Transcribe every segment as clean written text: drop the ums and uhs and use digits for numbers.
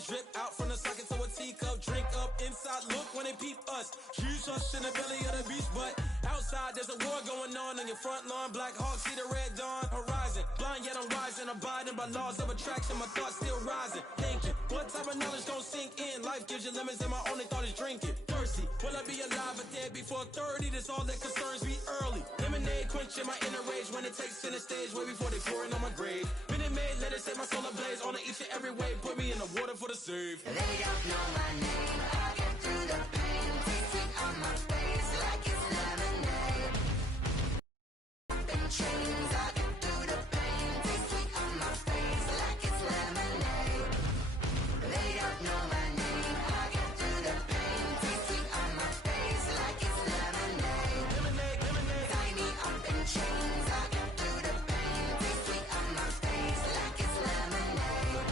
eyes drip out from the socket to a teacup. Drink up inside, look when they peep us. Jesus in the belly of the beast, but outside there's a war going on your front lawn. Black Hawk, see the red dawn horizon. Blind yet I'm rising, abiding by laws of attraction. My thoughts still rising, thinking what type of knowledge don't sink in? Life gives you lemons and my only thought is drinking. Thirsty, will I be alive or dead before 30? That's all that concerns me early. Lemonade quenching my inner rage when it takes center stage way before they pour it on my grave. Minute Maid, let it set my soul ablaze on each and every way. Put me in the water for the save. They don't know my name. I get through the pain. Taste it on my face like it's lemonade. In chains, I get through the pain. Taste it on my face like it's lemonade. They don't know my name. I get through the pain. Taste it on my face like it's lemonade. Lemonade, lemonade. Tie me up in chains. I get through the pain. Taste it on my face like it's lemonade.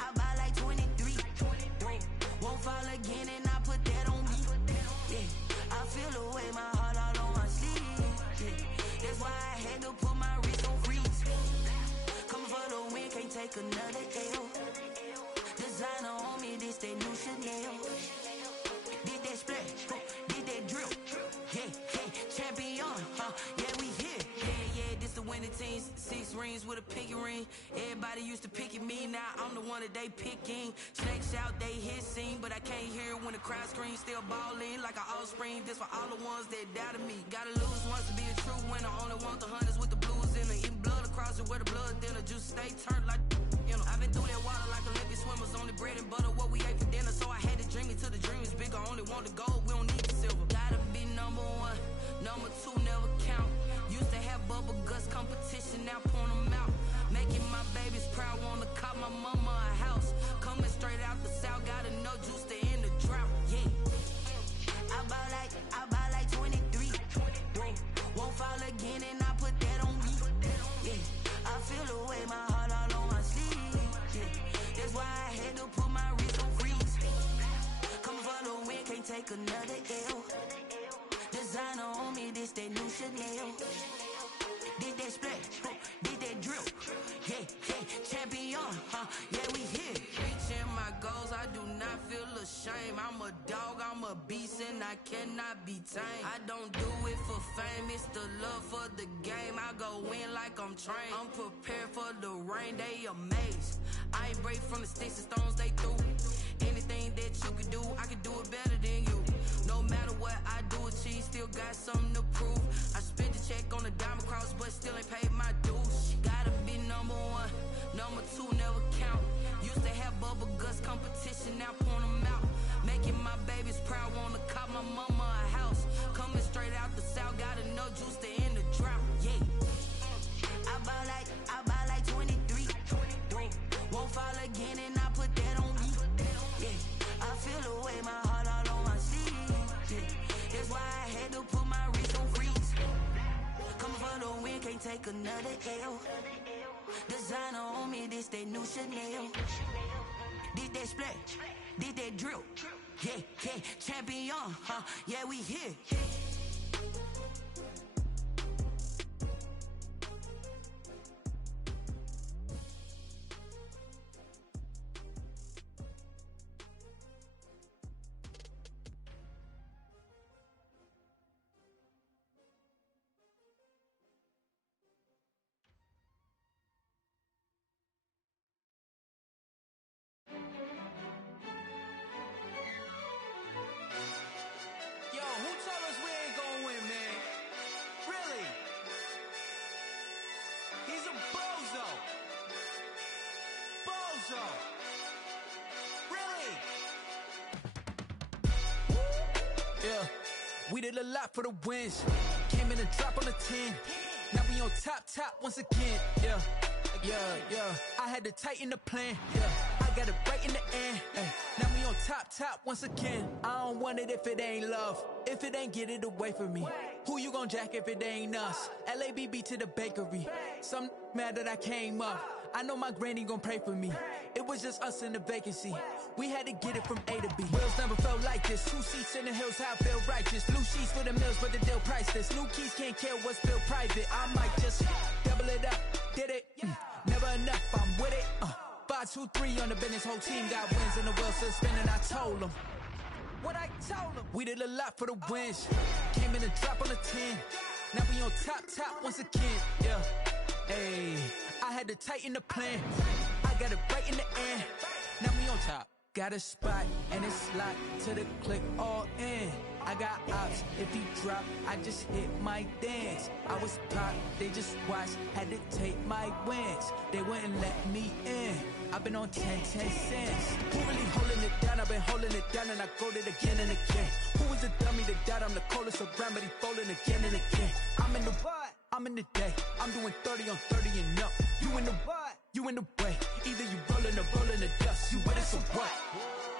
I buy like 23. Won't fall again and I put that on me. Yeah, I feel the way my heart all on my sleeve. Yeah, that's why I had to put my wrist on freeze. Coming for the win, can't take another L. Designer on me, this that new Chanel. Did that splash, did that drill. Yeah, champion, yeah, we here. Yeah, this the winning team. 6 rings with a pinky ring. Everybody used to pick at me, now I'm the one that they picking. Snakes out, they hit scene, but I can't hear when the crowd screams. Still ballin' like an offspring. This for all the ones that doubted me. Gotta lose once to be a true winner. Only want the hunters with the blues in it. Eating blood across it where the blood thinner. Juice stay turned like, you know. I've been through that water like Olympic swimmers. Only bread and butter, what we ate for dinner. So I had to dream it till the dream is bigger. Only want the gold, we don't need the silver. Gotta be number 1, number 2 never count. Used to have bubble guts competition, now point them out. Making my babies proud, wanna cop my mama a house. Coming straight out the south, gotta know juice to end the drought. Yeah, I buy like 23. Won't fall again and I put that on me. Yeah, I feel the way my heart all on my sleeve. Yeah, that's why I had to put my wrist on freeze. Coming for the win, can't take another L. Designer on me, this that new Chanel. Did that splash, did that drill. Yeah, champion, yeah, we here. Reaching my goals, I do not feel ashamed. I'm a dog, I'm a beast, and I cannot be tamed. I don't do it for fame, it's the love for the game. I go in like I'm trained. I'm prepared for the rain, they amazed. I ain't break from the sticks and stones they threw. Anything that you could do, I could do it better than you. No matter what I do, achieve, still got something to prove. I spent the check on the diamond cross, but still ain't paid my dues. Gotta be number 1, number 2 never count. Used to have bubble guts competition, now point them out. Making my babies proud, wanna cop my mama a house. Coming straight out the south, gotta know juice to end the drought. Yeah, I buy like 23. Won't fall again and I put that on me. Yeah, I feel the way my heart all on my sleeve. Yeah, that's why I had to put my wrist on freeze. Coming for the win, can't take another L. Designer on me, this that new Chanel. Did that splash, did that drill. Yeah, champion, yeah, we here. Yo, who tell us we y'all. Really? Yeah, we did a lot for the wins. Came in and drop on the 10. Now we on top once again. Yeah. I had to tighten the plan. Yeah, I got it right in the end. Now we on top once again. I don't want it if it ain't love. If it ain't, get it away from me. Who you gon' jack if it ain't us? LABB to the bakery. Some mad that I came up. I know my granny gon' pray for me. It was just us in the vacancy. We had to get it from A to B. Wheels never felt like this. 2 seats in the hills, how I feel righteous. Blue sheets for the mills, but the deal priceless. New keys can't kill what's still private. I might just double it up. Did it? Never enough, I'm with it. 5, 2, 3 on the business. Whole team got wins and the wheels still spinning. I told them what I told them. We did a lot for the wins. Came in and drop on the 10. Now we on top once again. Yeah. Hey, I had to tighten the plan. I got it right in the end. Now we on top. Got a spot and it's locked to the click all in. I got ops, if he drop, I just hit my dance. I was pop, they just watched, had to take my wins. They wouldn't let me in. I've been on 10 cents. Who really holding it down? I've been holding it down and I go it again and again. Who is the dummy that doubt I'm the coldest around, but he folding again and again. I'm in the what? I'm in the day. I'm doing 30 on 30 and up. You in the what? You in the way. Either you rolling or rolling the dust. You with it, so what?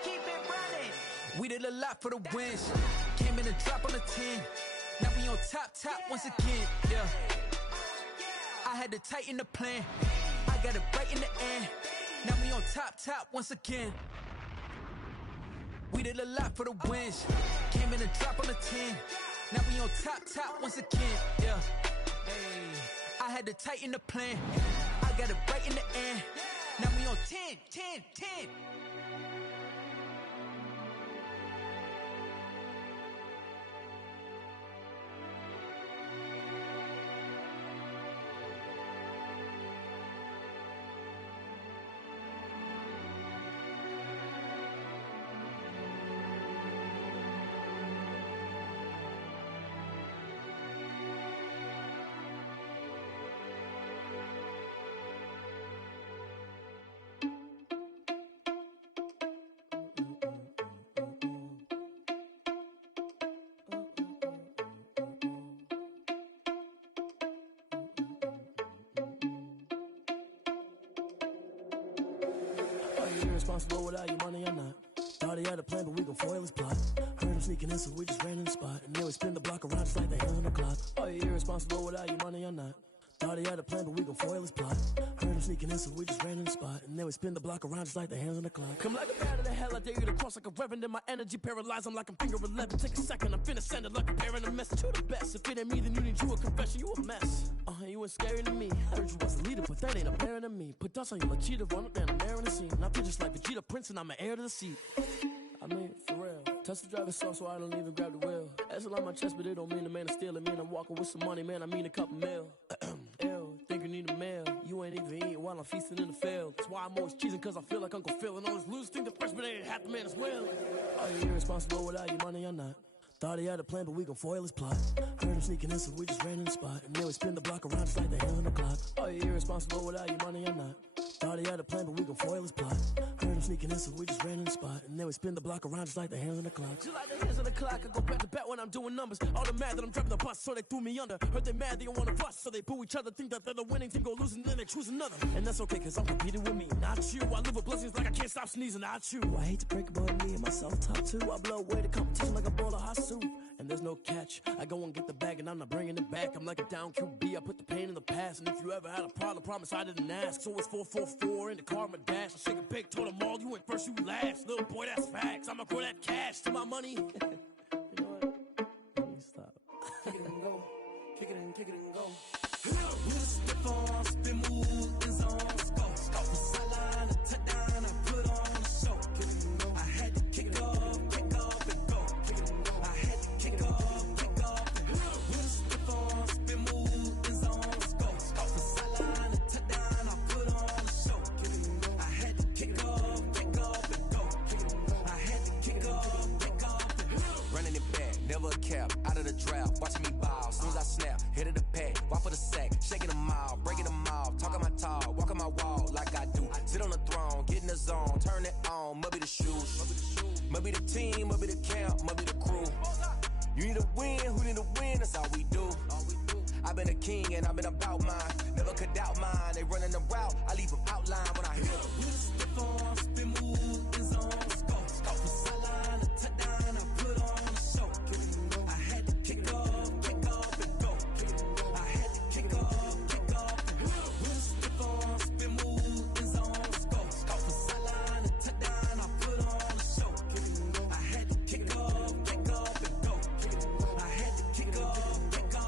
Keep it running. We did a lot for the wins. Came in and drop on the 10. Now we on top once again. Yeah. I had to tighten the plan. I got it right in the end. Now we on top once again. We did a lot for the wins. Came in and drop on the 10. Now we on top once again. Yeah. Hey, I had to tighten the plan. I got it right in the end. Now we on 10. Irresponsible without your money or not. Thought he had a plan, but we gon' foil his plot. Heard him sneaking in, so we just ran in the spot. And then we spin the block around just like the hand on the clock. Are you irresponsible without your money or not? Thought he had a plan, but we gon' foil his plot. Heard him sneaking in, so we just ran in the spot. And then we spin the block around just like the hands on the clock. Come like a bat of the hell, I dare you to cross like a reverend. In my energy paralyzed, I'm like I'm finger 11. Take a second, I'm finna send it like a parent a message to the best. If it ain't me, then you need you a confession, you a mess. You ain't scary to me. Heard you was a leader, but that ain't apparent to me. Put dust on you like cheetah, run up down, I'm there in the scene. I feel just like Vegeta Prince and I'm an heir to the seat. I mean, for real. Touch the driver's soft, so I don't even grab the wheel. That's a lot on my chest, but it don't mean the man is stealing. Mean I'm walking with some money, man, I mean a couple mil. Ew, think you need a meal. You ain't even eating while I'm feasting in the field. That's why I'm always cheesing, cause I feel like Uncle Phil. And all those losers think the freshman ain't half the man as well. Are you irresponsible without your money or not? Thought he had a plan, but we gon' foil his plot. Heard him sneaking in, so we just ran in the spot. And then we spin the block around just like the hand on the clock. Are you irresponsible without your money or not? Thought he had a plan, but we gon' foil his plot. Heard him sneaking in, so we just ran in the spot. And then we spin the block around just like the hands on the clock. Just like the hands on the clock, I go back to back when I'm doing numbers. All the mad that I'm driving the bus, so they threw me under. Heard they mad, they don't wanna bust, so they boo each other. Think that they're the winning team, go losing, then they choose another. And that's okay, cause I'm competing with me, not you. I live with blessings like I can't stop sneezing, not you. I hate to break about me and my self-talk too. I blow away the competition like a bowl of hot soup. And there's no catch. I go and get the bag and I'm not bringing it back. I'm like a down QB, I put the pain in the past. And if you ever had a problem, promise I didn't ask. So it's 444 in the car, my dash. I shake a big, told them all, you went first, you last. Little boy, that's facts. I'ma grow that cash to my money. You know what? Let me stop. Kick it and go. Kick it and go. With a stiff on, spin move, in zone, go. From sideline to touchdown, I put on a show. I had to kick off and go. I had to kick off and go. With a stiff on, spin move, in zone, go. From sideline to touchdown, I put on a show. I had to kick off and go. I had to kick off and go. Running it back, never a cap, out of the draft, watching me ball, soon as I snap, head of the pack, walk for the sack, shaking them all, breaking them all, talking my talk, walking my wall like I do, sit on the throne, getting shoes. Might be the team, might be the camp, might be the crew. You need a win, who need a win, that's all we do. I've been a king and I've been about mine. Never could doubt mine. They running the route, I leave them outline when I hit them. We stiff on, spin move, in zone, scope. Scope from sideline to touchdown, I put on a show. I had to kick off and go. I had to kick off and go. We stiff on, spin move, in zone, scope. Scope from sideline to touchdown, I put on a show. I had to kick off and go. I had to kick off and go.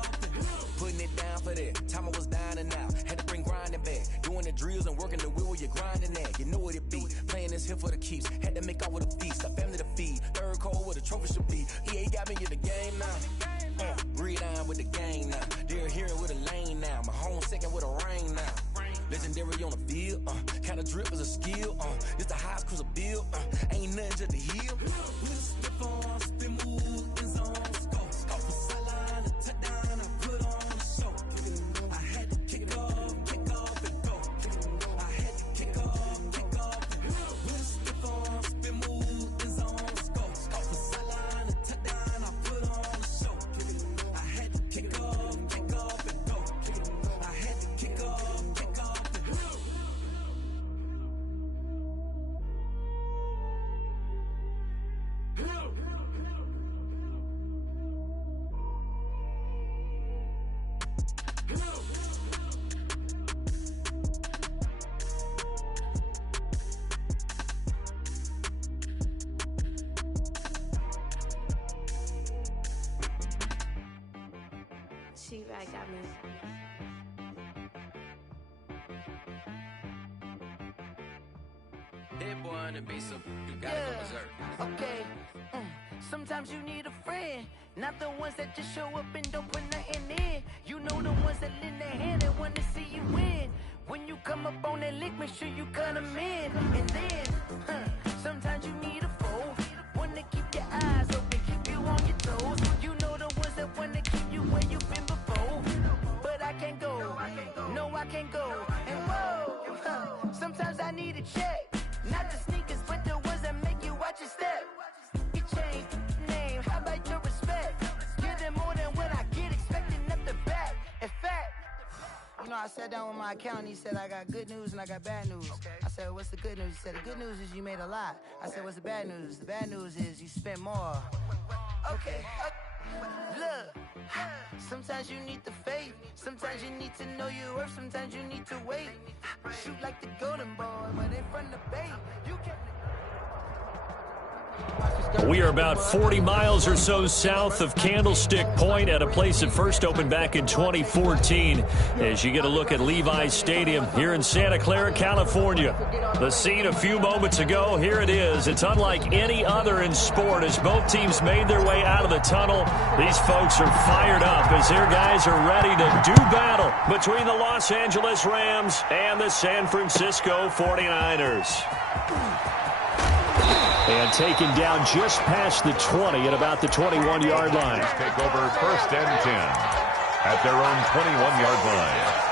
Putting it down for that. Time I was down and out. Had to bring grinding back. Doing the drills and working the wheel where you're grinding at. You know what it be. Playing this here for the keeps. Had to make off with a feast. A family to feed. Third cold where the trophy should be. EA got me in the game now. Breathe on with the game now. They're here with a lane now. My home second with a rain now. Legendary on the field. Kinda drip is a skill. It's the highest cruiser bill. Ain't nothing just the heel. Slip on, spin move, in zone, scope. Scope from sideline to touchdown, I put on a show. I had to kick off and go. I had to kick off and go. Slip on, spin move, in zone, scope. Scope from sideline to touchdown, I put on a show. I had to kick off and go. I had to kick off and go. She-Rag got me. That boy on the beat, so you gotta go berserk. Okay. Sometimes you need a friend, not the ones that just show up and don't put nothing in. You know the ones that lend their hand and want to see you win. When you come up on that lick, make sure you cut them in. And then, sometimes you need a foe, one to keep your eyes open, keep you on your toes. You know the ones that want to keep you where you've been before. But I can't go, no I can't go. And whoa, sometimes I need a check. Not the sneakers, but the ones that make you watch your step. You change name, how about your respect? Give them more than what I get, expecting nothing back. In fact, you know, I sat down with my accountant, he said I got good news and I got bad news. I said, well, what's the good news? He said, the good news is you made a lot. I said, what's the bad news? The bad news is you spent more. Okay. Look, sometimes you need the faith, sometimes you need to know your worth, sometimes you need to wait. Shoot like the golden boy, but in front of the bait, you can. We are about 40 miles or so south of Candlestick Point at a place that first opened back in 2014 as you get a look at Levi's Stadium here in Santa Clara, California. The scene a few moments ago, here it is. It's unlike any other in sport as both teams made their way out of the tunnel. These folks are fired up as their guys are ready to do battle between the Los Angeles Rams and the San Francisco 49ers. And taken down just past the 20 at about the 21-yard line. Take over first and 10 at their own 21-yard line.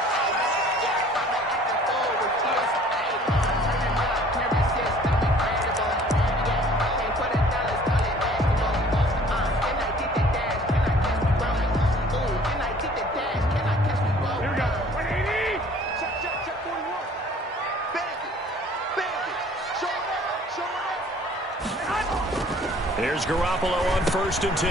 Here's Garoppolo on first and 10.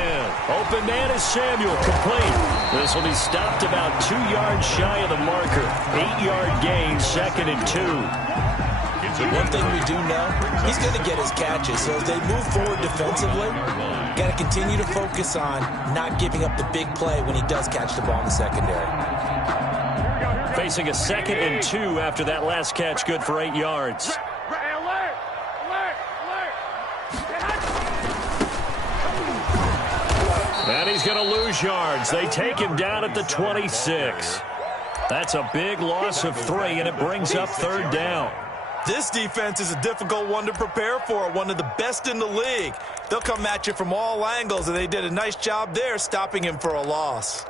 Open man is Samuel, complete. This will be stopped about 2 yards shy of the marker. 8-yard gain, second and 2. One thing we do know, he's going to get his catches. So as they move forward defensively, got to continue to focus on not giving up the big play when he does catch the ball in the secondary. Facing a second and 2 after that last catch, good for 8 yards. And he's going to lose yards. They take him down at the 26. That's a big loss of 3, and it brings up third down. This defense is a difficult one to prepare for, one of the best in the league. They'll come at you from all angles, and they did a nice job there stopping him for a loss.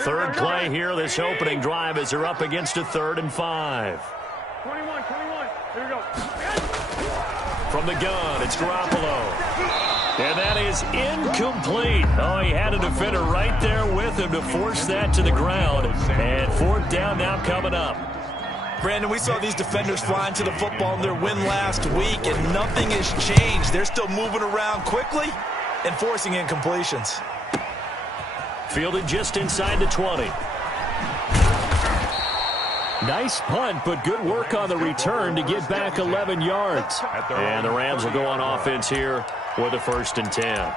Third play here, this opening drive, as they're up against a 3rd and 5. 21. Here we go. From the gun, it's Garoppolo. And that is incomplete. Oh, he had a defender right there with him to force that to the ground. And 4th down now coming up. Brandon, we saw these defenders flying to the football in their win last week, and nothing has changed. They're still moving around quickly and forcing incompletions. Fielded just inside the 20. Nice punt, but good work on the return to get back 11 yards. And the Rams will go on offense here with a 1st and 10.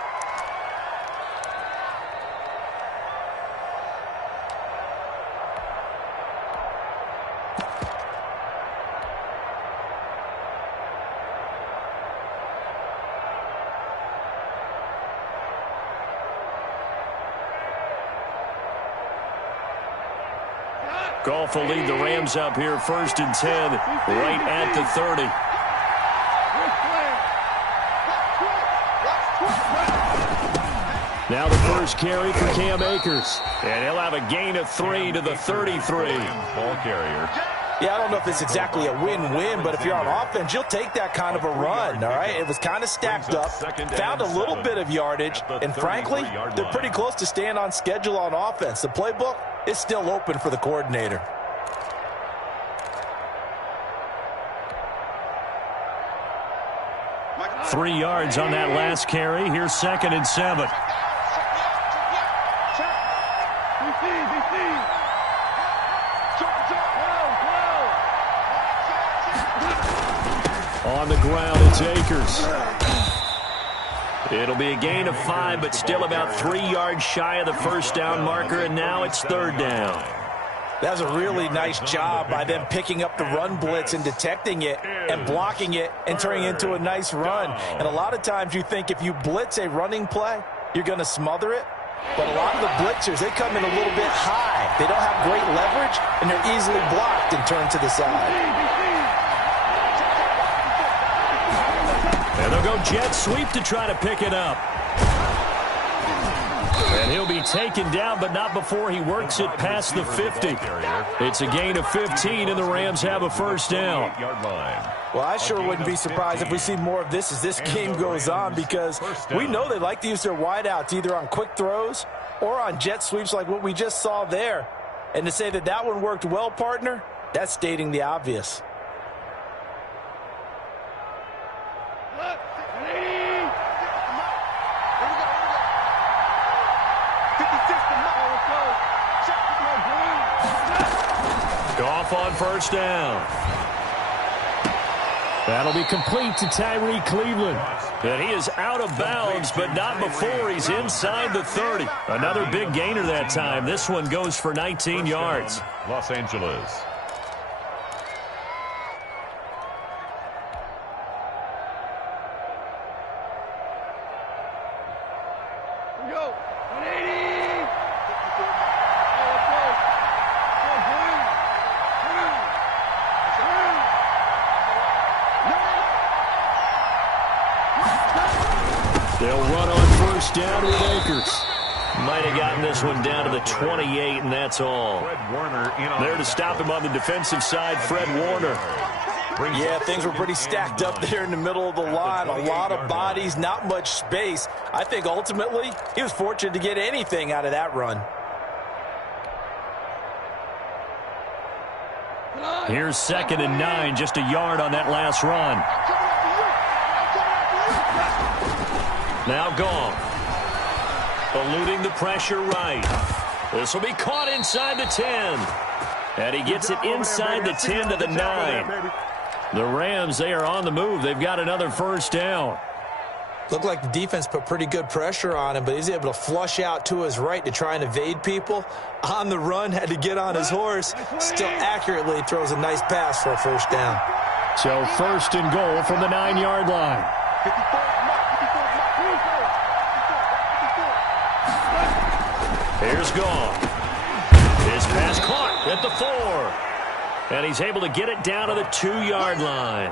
Goff will lead the Rams up here, 1st and 10, right at the 30. Now the first carry for Cam Akers. And he'll have a gain of 3 to the 33. Ball carrier. Yeah, I don't know if it's exactly a win-win, but if you're on offense, you'll take that kind of a run, all right? It was kind of stacked up, found a little bit of yardage, and frankly, they're pretty close to staying on schedule on offense. The playbook is still open for the coordinator. Three yards on that last carry. Here's 2nd and 7. On the ground, it's Akers. It'll be a gain of 5, but still about 3 yards shy of the 1st down marker, and now it's 3rd down. That was a really nice job by them picking up the run blitz and detecting it and blocking it and turning it into a nice run. And a lot of times you think if you blitz a running play, you're going to smother it. But a lot of the blitzers, they come in a little bit high. They don't have great leverage, and they're easily blocked and turned to the side. And they'll go jet sweep to try to pick it up. And he'll be taken down, but not before he works it past the 50. It's a gain of 15, and the Rams have a 1st down. Well, I sure wouldn't be surprised if we see more of this as this game goes on, because we know they like to use their wideouts either on quick throws or on jet sweeps like what we just saw there. And to say that that one worked well, partner, that's stating the obvious. Goff on 1st down. That'll be complete to Tyree Cleveland. And he is out of bounds, but not before he's inside the 30. Another big gainer that time. This one goes for 19 yards. Los Angeles. They'll run on 1st down with Akers. Might have gotten this one down to the 28, and that's all. There to stop him on the defensive side, Fred Warner. Yeah, things were pretty stacked up there in the middle of the line. A lot of bodies, not much space. I think ultimately he was fortunate to get anything out of that run. Here's 2nd and 9, just a yard on that last run. Now Goff, eluding the pressure right. This will be caught inside the 10. And he gets it inside the 10 to the 9. The Rams, they are on the move. They've got another 1st down. Looked like the defense put pretty good pressure on him, but he's able to flush out to his right to try and evade people. On the run, had to get on his horse. Still accurately throws a nice pass for a 1st down. So 1st and goal from the 9-yard line. Here's Goff. His pass caught at the 4. And he's able to get it down to the 2-yard line.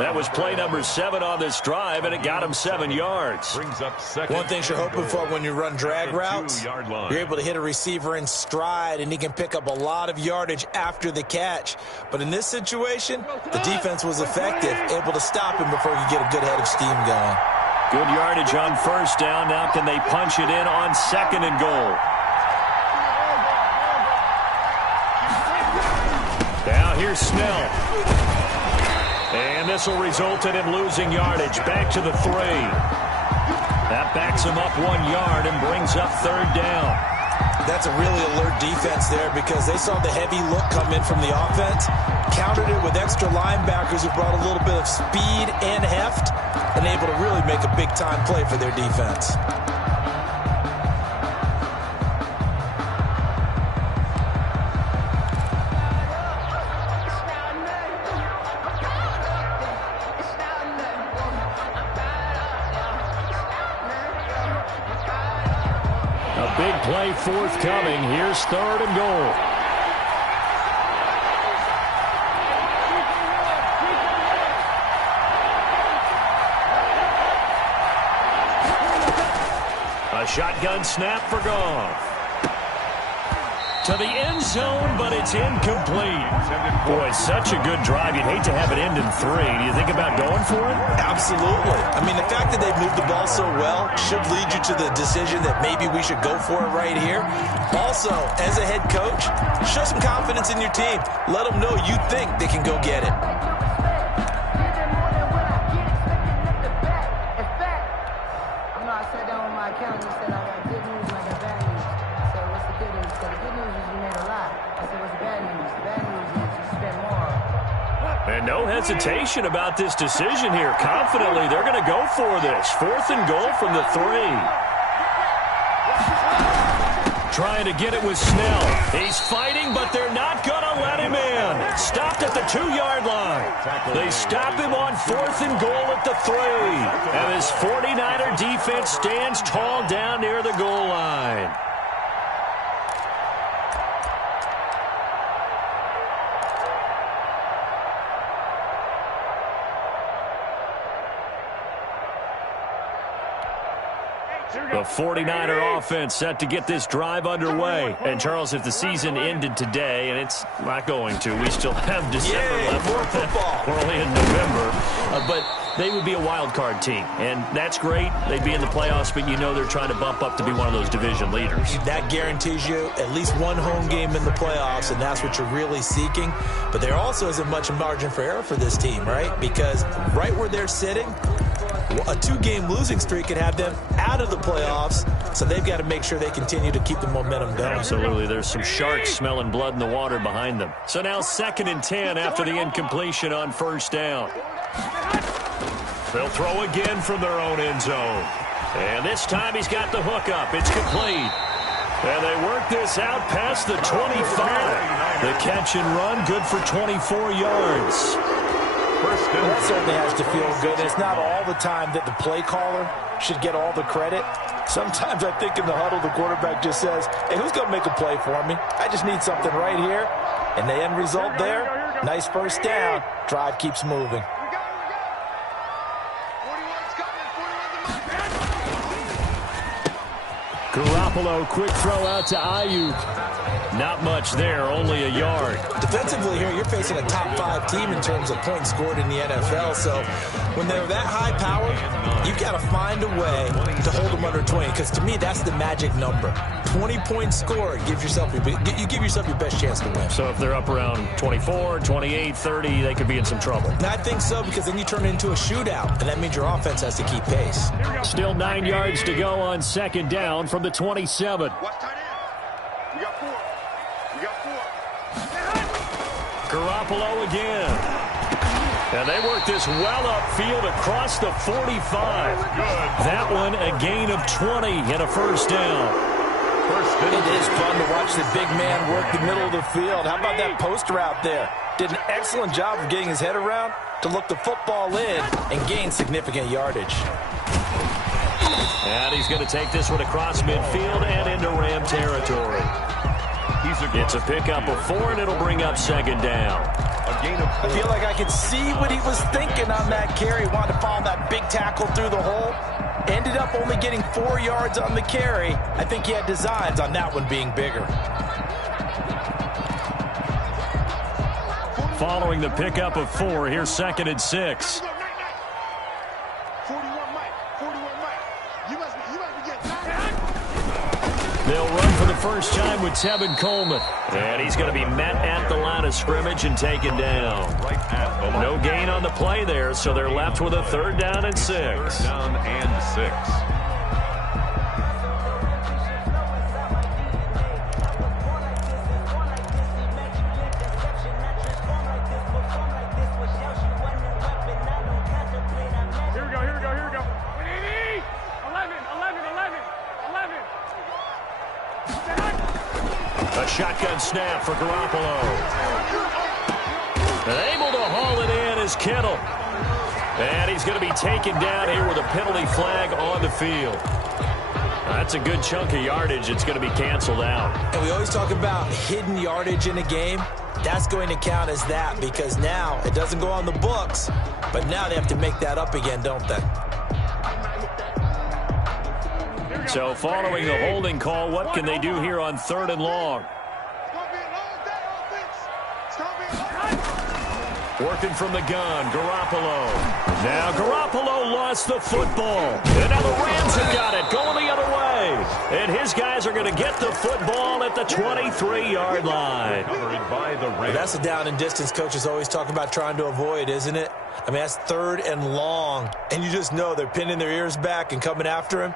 That was play number 7 on this drive, and it got him 7 yards. One thing you're hoping for when you run drag routes, you're able to hit a receiver in stride, and he can pick up a lot of yardage after the catch. But in this situation, the defense was effective, able to stop him before he could get a good head of steam going. Good yardage on first down. Now can they punch it in on 2nd and goal? Now here's Snell. And this will result in him losing yardage. Back to the 3. That backs him up 1 yard and brings up 3rd down. That's a really alert defense there because they saw the heavy look come in from the offense, countered it with extra linebackers who brought a little bit of speed and heft, and able to really make a big-time play for their defense. Big play forthcoming. Here's 3rd and goal. A shotgun snap for Goff. To the end zone, but it's incomplete. Boy, such a good drive. You'd hate to have it end in 3. Do you think about going for it? Absolutely. I mean, the fact that they've moved the ball so well should lead you to the decision that maybe we should go for it right here. Also, as a head coach, show some confidence in your team. Let them know you think they can go get it. I sat down with my accountant and said I got good news and I got bad news. So what's the good news? So the good news is you made a lot. I said, what's the bad news? The bad news is you spent more. And no hesitation about this decision here. Confidently, they're going to go for this. 4th and goal from the 3. Trying to get it with Snell. He's fighting, but they're not going to let him in. Stopped at the 2-yard line. They stop him on 4th and goal at the 3. And his 49er defense stands tall down near the goal line. The 49er offense set to get this drive underway. And, Charles, if the season ended today, and it's not going to, we still have December left. More football. We're only in November. But they would be a wild card team. And that's great. They'd be in the playoffs, but you know they're trying to bump up to be one of those division leaders. That guarantees you at least one home game in the playoffs, and that's what you're really seeking. But there also isn't much margin for error for this team, right? Because right where they're sitting, a 2-game losing streak could have them out of the playoffs, so they've got to make sure they continue to keep the momentum going. Absolutely. There's some sharks smelling blood in the water behind them. So now 2nd and 10 after the incompletion on 1st down. They'll throw again from their own end zone. And this time he's got the hook up. It's complete. And they work this out past the 25. The catch and run good for 24 yards. Well, that certainly has to feel good. And it's not all the time that the play caller should get all the credit. Sometimes I think in the huddle, the quarterback just says, hey, who's going to make a play for me? I just need something right here. And the end result there, nice 1st down. Drive keeps moving. Garoppolo, quick throw out to Ayuk. Not much there, only a yard. Defensively here, you're facing a top 5 team in terms of points scored in the NFL. So when they're that high power, you've got to find a way to hold them under 20. Because to me, that's the magic number. 20 points scored, you give yourself your best chance to win. So if they're up around 24, 28, 30, they could be in some trouble. And I think so, because then you turn it into a shootout, and that means your offense has to keep pace. Still 9 yards to go on 2nd down from the 27. Garoppolo again. And they work this well upfield across the 45. That one a gain of 20 and a 1st down. It is fun to watch the big man work the middle of the field. How about that post route there? Did an excellent job of getting his head around to look the football in and gain significant yardage. And he's going to take this one across midfield and into Ram territory. He's It's a pickup of 4, and it'll bring up second down. I feel like I could see what he was thinking on that carry. Wanted to follow that big tackle through the hole. Ended up only getting 4 yards on the carry. I think he had designs on that one being bigger. Following the pickup of 4, here's 2nd and 6. They'll run for the first time with Tevin Coleman. And he's going to be met at the line of scrimmage and taken down. No gain on the play there, so they're left with a 3rd down and 6. 3rd down and 6. A shotgun snap for Garoppolo. Able to haul it in is Kittle. And he's going to be taken down here with a penalty flag on the field. That's a good chunk of yardage. It's going to be canceled out. And we always talk about hidden yardage in a game. That's going to count as that because now it doesn't go on the books, but now they have to make that up again, don't they? So following the holding call, what can they do here on 3rd and long? Working from the gun, Garoppolo. Now Garoppolo lost the football. And now the Rams have got it, going the other way. And his guys are going to get the football at the 23-yard line. That's a down and distance coaches always talk about trying to avoid, isn't it? I mean, that's 3rd and long. And you just know they're pinning their ears back and coming after him.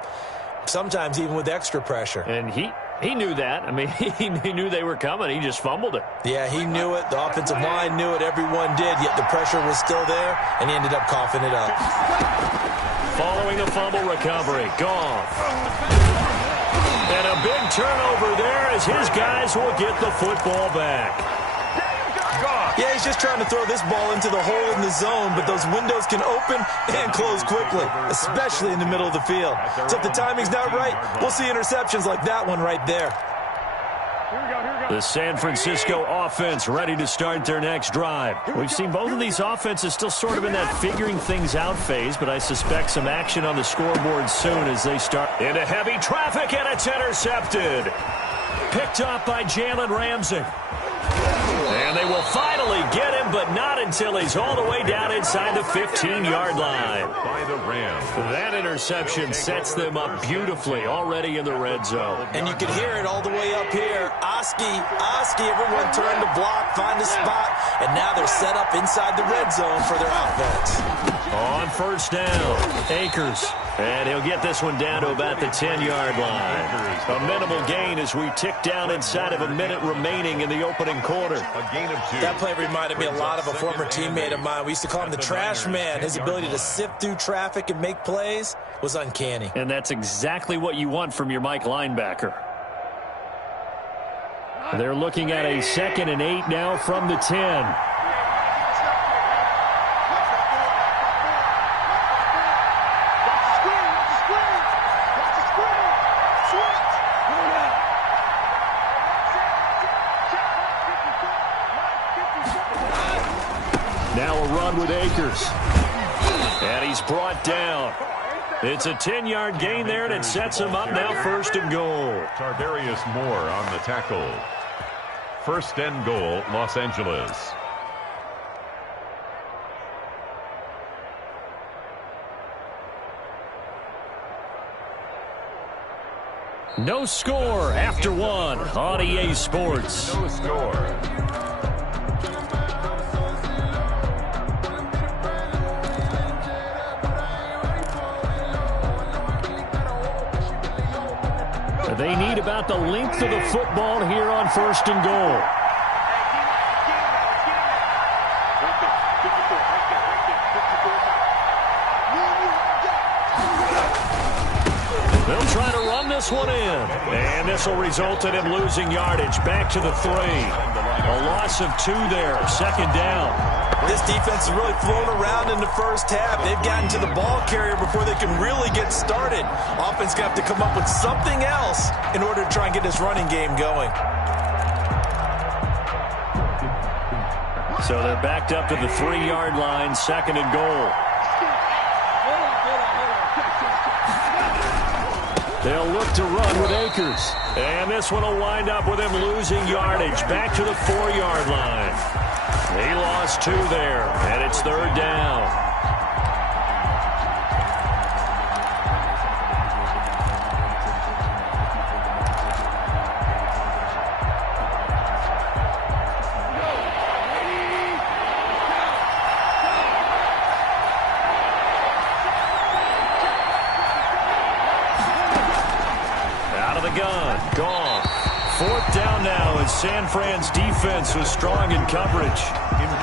Sometimes even with extra pressure. And he knew that. I mean, he knew they were coming. He just fumbled it. Yeah, he knew it. The offensive line knew it. Everyone did, yet the pressure was still there, and he ended up coughing it up. Following the fumble recovery, Goff. And a big turnover there as his guys will get the football back. Yeah, he's just trying to throw this ball into the hole in the zone, but those windows can open and close quickly, especially in the middle of the field. So if the timing's not right, we'll see interceptions like that one right there. The San Francisco offense ready to start their next drive. We've seen both of these offenses still sort of in that figuring things out phase, but I suspect some action on the scoreboard soon as they start into heavy traffic, and it's intercepted. Picked up by Jalen Ramsey. And they will finally get him, but not until he's all the way down inside the 15-yard line. By the Rams. That interception sets them up beautifully already in the red zone. And you can hear it all the way up here. Oski, everyone turned to block, find a spot, and now they're set up inside the red zone for their offense. On 1st down, Akers. And he'll get this one down to about the 10-yard line. A minimal gain as we tick down inside of a minute remaining in the opening quarter. A gain of 2. That play reminded me a lot of a former teammate of mine. We used to call him the trash man. His ability to sift through traffic and make plays was uncanny. And that's exactly what you want from your Mike linebacker. They're looking at a 2nd and 8 now from the 10. Now a run with Akers. And he's brought down. It's a 10-yard gain there, and it sets him up now 1st and goal. Tarvarius Moore on the tackle. 1st and goal, Los Angeles. No score after 1 on EA Sports. No score. They need about the length of the football here on 1st and goal. They'll try to run this one in. And this will result in him losing yardage. Back to the 3. A loss of 2 there. 2nd down. This defense has really flown around in the first half. They've gotten to the ball carrier before they can really get started. Offense going to have to come up with something else in order to try and get this running game going. So they're backed up to the 3-yard line, 2nd and goal. They'll look to run with Akers. And this one will wind up with him losing yardage. Back to the 4-yard line. He lost 2 there, and it's 3rd down. Gone. 4th down now as San Fran's defense was strong in coverage.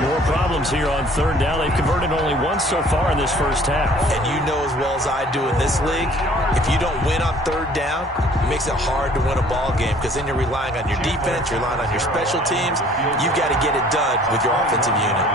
More problems here on 3rd down. They've converted only once so far in this first half. And you know as well as I do in this league, if you don't win on 3rd down, it makes it hard to win a ball game because then you're relying on your defense, you're relying on your special teams. You've got to get it done with your offensive unit.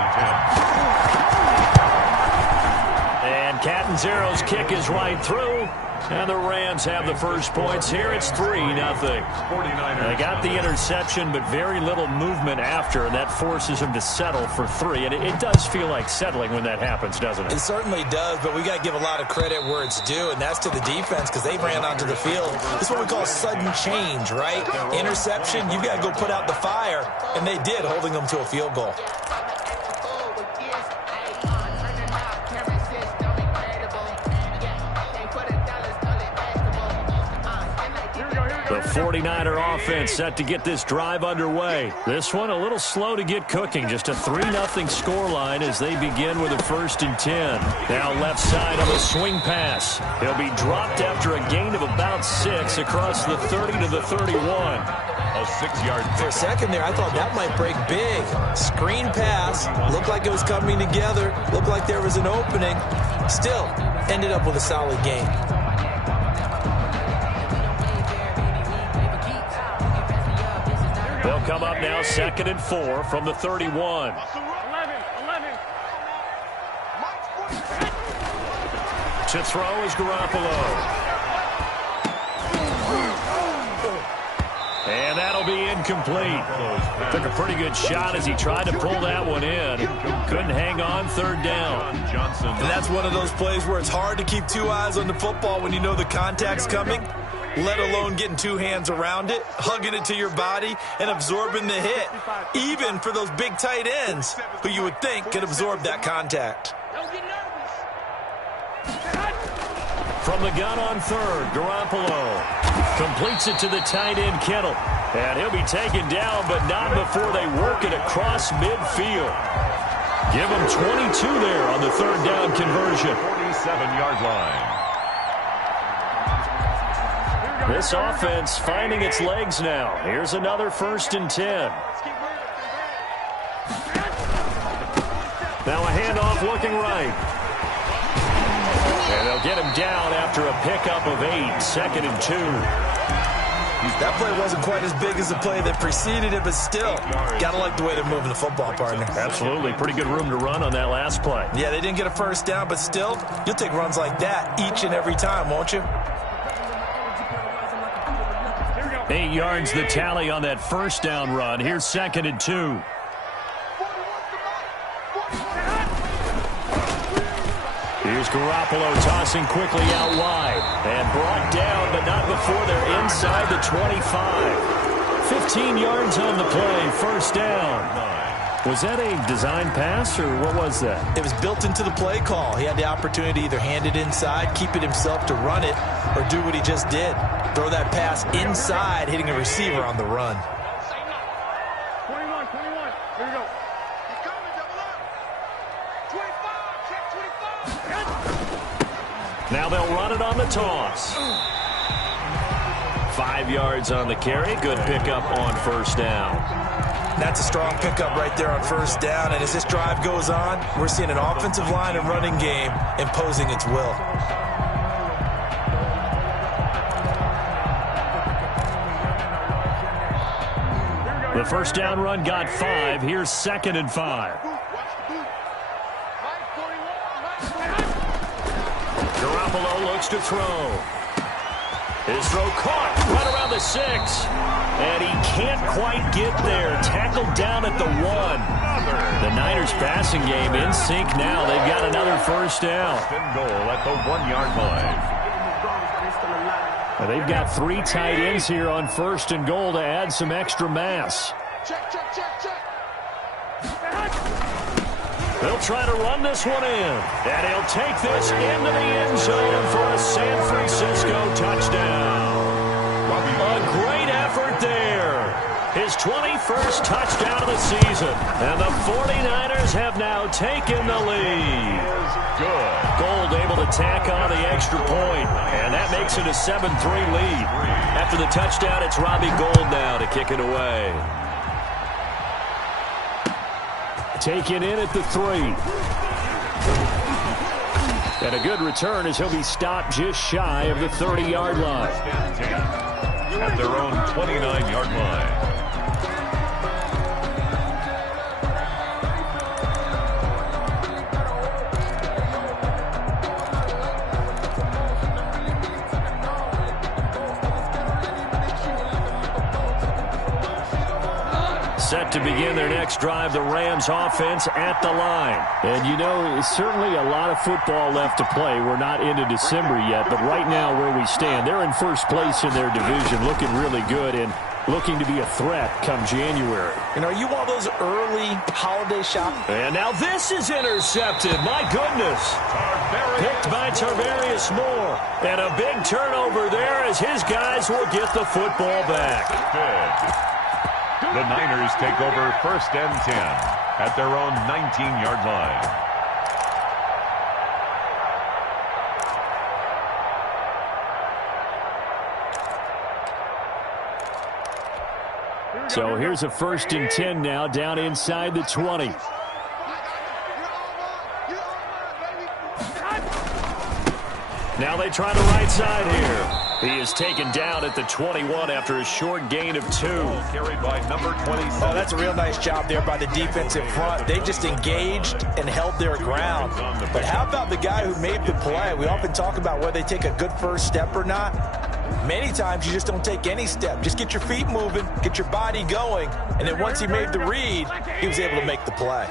And Catanzero's kick is right through. And the Rams have the first points here. It's 3-0. They got the interception, but very little movement after, and that forces them to settle for 3. And it does feel like settling when that happens, doesn't it? It certainly does, but we got to give a lot of credit where it's due, and that's to the defense because they ran onto the field. This is what we call sudden change, right? Interception, you got to go put out the fire, and they did, holding them to a field goal. The 49er offense set to get this drive underway. This one a little slow to get cooking. Just a 3-0 scoreline as they begin with a 1st and 10. Now left side on a swing pass. He'll be dropped after a gain of about 6 across the 30 to the 31. A 6-yard pick. For a second there, I thought that might break big. Screen pass. Looked like it was coming together. Looked like there was an opening. Still ended up with a solid gain. They'll come up now 2nd and 4 from the 31. To throw is Garoppolo. And that'll be incomplete. Took a pretty good shot as he tried to pull that one in. Couldn't hang on, 3rd down. And that's one of those plays where it's hard to keep 2 eyes on the football when you know the contact's coming, let alone getting 2 hands around it, hugging it to your body, and absorbing the hit. Even for those big tight ends who you would think could absorb that contact. From the gun on 3rd, Garoppolo completes it to the tight end, Kittle. And he'll be taken down, but not before they work it across midfield. Give him 22 there on the 3rd down conversion. 47-yard line. This offense finding its legs now. Here's another 1st and 10. Now a handoff looking right. And they'll get him down after a pickup of 8, 2nd and 2. That play wasn't quite as big as the play that preceded it, but still, got to like the way they're moving the football, partner. Absolutely. Pretty good room to run on that last play. Yeah, they didn't get a 1st down, but still, you'll take runs like that each and every time, won't you? 8 yards the tally on that 1st down run. Here's 2nd and 2. Here's Garoppolo tossing quickly out wide. And brought down, but not before they're inside the 25. 15 yards on the play, 1st down. Was that a design pass, or what was that? It was built into the play call. He had the opportunity to either hand it inside, keep it himself to run it, or do what he just did. Throw that pass inside, hitting a receiver on the run. 21, here we go. Now they'll run it on the toss. 5 yards on the carry. Good pickup on 1st down. That's a strong pickup right there on 1st down. And as this drive goes on, we're seeing an offensive line and running game imposing its will. The 1st down run got 5. Here's 2nd and 5. Garoppolo looks to throw. His throw caught right around the 6. And he can't quite get there. Tackled down at the 1. The Niners passing game in sync now. They've got another first down. First and goal at the 1-yard line. They've got 3 tight ends here on first and goal to add some extra mass. Check. They'll try to run this one in. And he'll take this into the end zone for a San Francisco touchdown. A great effort there. His 21st touchdown of the season. And the 49ers have now taken the lead. Good. Gould able to tack on the extra point. And that makes it a 7-3 lead. After the touchdown, it's Robbie Gould now to kick it away. Taken in at the 3. And a good return as he'll be stopped just shy of the 30-yard line. At their own 29-yard line. Set to begin their next drive, the Rams offense at the line. And you know, certainly a lot of football left to play. We're not into December yet, but right now where we stand, they're in first place in their division, looking really good and looking to be a threat come January. You know, you want those early holiday shopping. And now this is intercepted. My goodness. Picked by Tarvarius Moore. And a big turnover there as his guys will get the football back. The Niners take over first and 10 at their own 19-yard line. So here's a first and 10 now down inside the 20. Now they try the right side here. He is taken down at the 21 after a short gain of 2. Carried by number 27. Oh, that's a real nice job there by the defensive front. They just engaged and held their ground. But how about the guy who made the play? We often talk about whether they take a good first step or not. Many times you just don't take any step. Just get your feet moving, get your body going, and then once he made the read, he was able to make the play.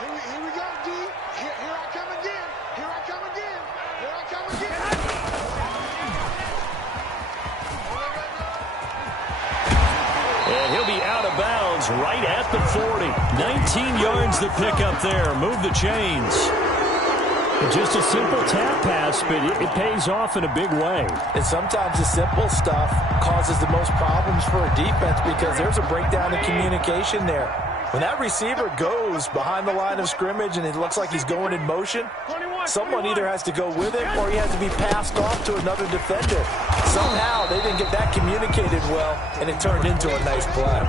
Here we go, D. Here I come again. Here I come again. Here I come again. And he'll be out of bounds right at the 40. 19 yards the pickup there. Move the chains. Just a simple tap pass, but it pays off in a big way. And sometimes the simple stuff causes the most problems for a defense because there's a breakdown in communication there. When that receiver goes behind the line of scrimmage and it looks like he's going in motion, someone either has to go with him or he has to be passed off to another defender. Somehow they didn't get that communicated well, and it turned into a nice play.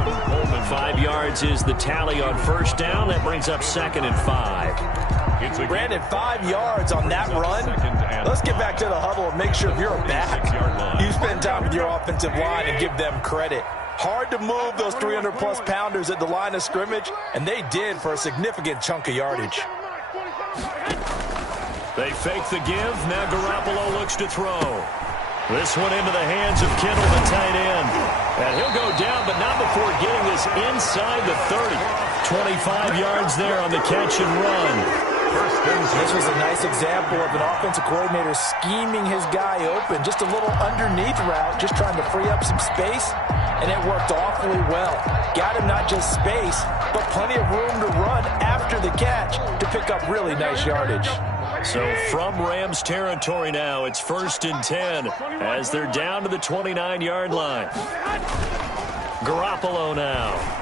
5 yards is the tally on first down. That brings up 2nd and 5. Brandon, 5 yards on that run. Let's get back to the huddle and make sure if you're a back, you spend time with your offensive line and give them credit. Hard to move those 300-plus pounders at the line of scrimmage, and they did for a significant chunk of yardage. They fake the give. Now Garoppolo looks to throw. This one into the hands of Kittle, the tight end. And he'll go down, but not before getting this inside the 30. 25 yards there on the catch and run. This was a nice example of an offensive coordinator scheming his guy open. Just a little underneath route, just trying to free up some space, and it worked awfully well. Got him not just space, but plenty of room to run after the catch to pick up really nice yardage. So from Rams territory now, it's 1st and 10 as they're down to the 29-yard line. Garoppolo now.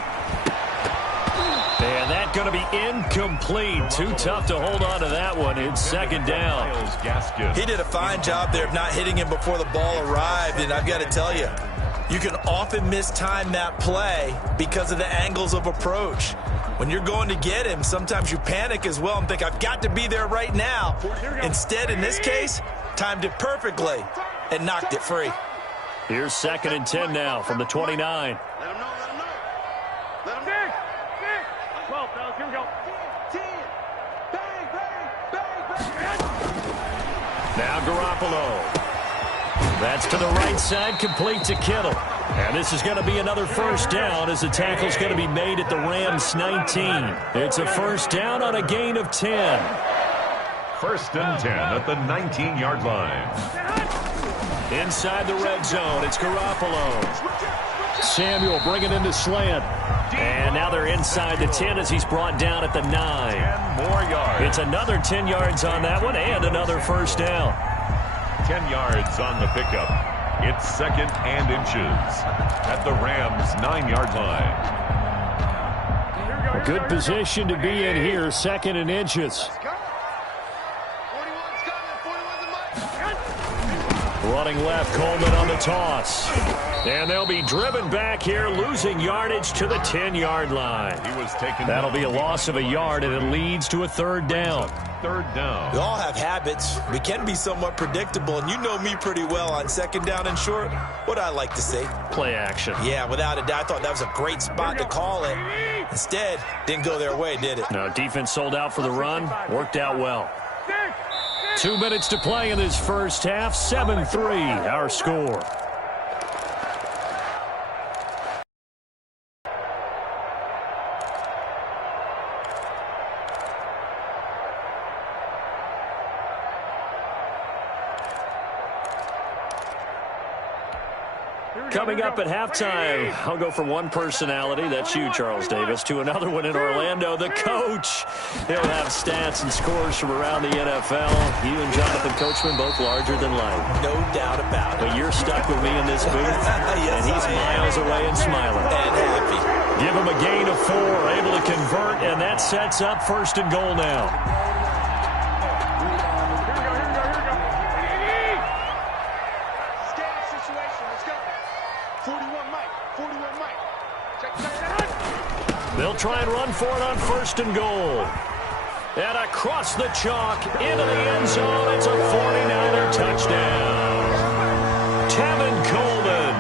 And that's going to be incomplete. Too tough to hold on to that one. It's 2nd down. He did a fine job there of not hitting him before the ball arrived, and I've got to tell you, you can often mistime that play because of the angles of approach. When you're going to get him, sometimes you panic as well and think, I've got to be there right now. Instead, in this case, timed it perfectly and knocked it free. Here's 2nd and 10 now from the 29. Now Garoppolo. That's to the right side, complete to Kittle. And this is going to be another first down as the tackle's going to be made at the Rams 19. It's a first down on a gain of 10. First and 10 at the 19-yard line. Inside the red zone, it's Garoppolo. Samuel bringing in the slant. And now they're inside the 10 as he's brought down at the 9. 10 more yards. It's another 10 yards on that one and another first down. 10 yards on the pickup. It's second and inches at the Rams' 9-yard line. A good position to be in here, second and inches. Running left, Coleman on the toss. And they'll be driven back here, losing yardage to the 10-yard line. That'll be a loss of a yard, and it leads to a third down. Third down. We all have habits. We can be somewhat predictable, and you know me pretty well on second down and short. What I like to say? Play action. Yeah, without a doubt. I thought that was a great spot to call it. Instead, didn't go their way, did it? No, defense sold out for the run. Worked out well. 2 minutes to play in this first half. 7-3, our score. Coming up at halftime, I'll go from one personality, that's you, Charles Davis, to another one in Orlando, the coach. He'll have stats and scores from around the NFL. You and Jonathan Coachman, both larger than life. No doubt about it. But you're stuck with me in this booth, yes, and he's miles away and smiling. And happy. Give him a gain of 4, able to convert, and that sets up first and goal now. They'll try and run for it on first and goal. And across the chalk, into the end zone, it's a 49er touchdown. Tevin Coleman,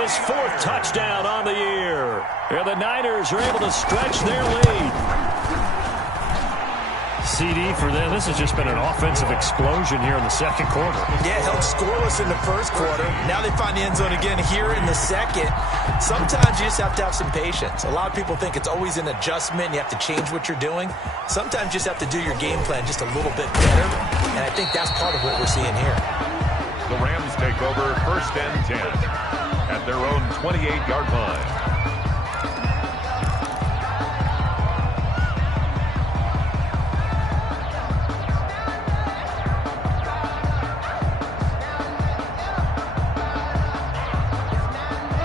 his 4th touchdown on the year. And the Niners are able to stretch their lead. CD for them, this has just been an offensive explosion here in the second quarter. Yeah, held scoreless in the first quarter. Now they find the end zone again here in the second. Sometimes you just have to have some patience. A lot of people think it's always an adjustment. You have to change what you're doing. Sometimes you just have to do your game plan just a little bit better. And I think that's part of what we're seeing here. The Rams take over first and 10 at their own 28-yard line.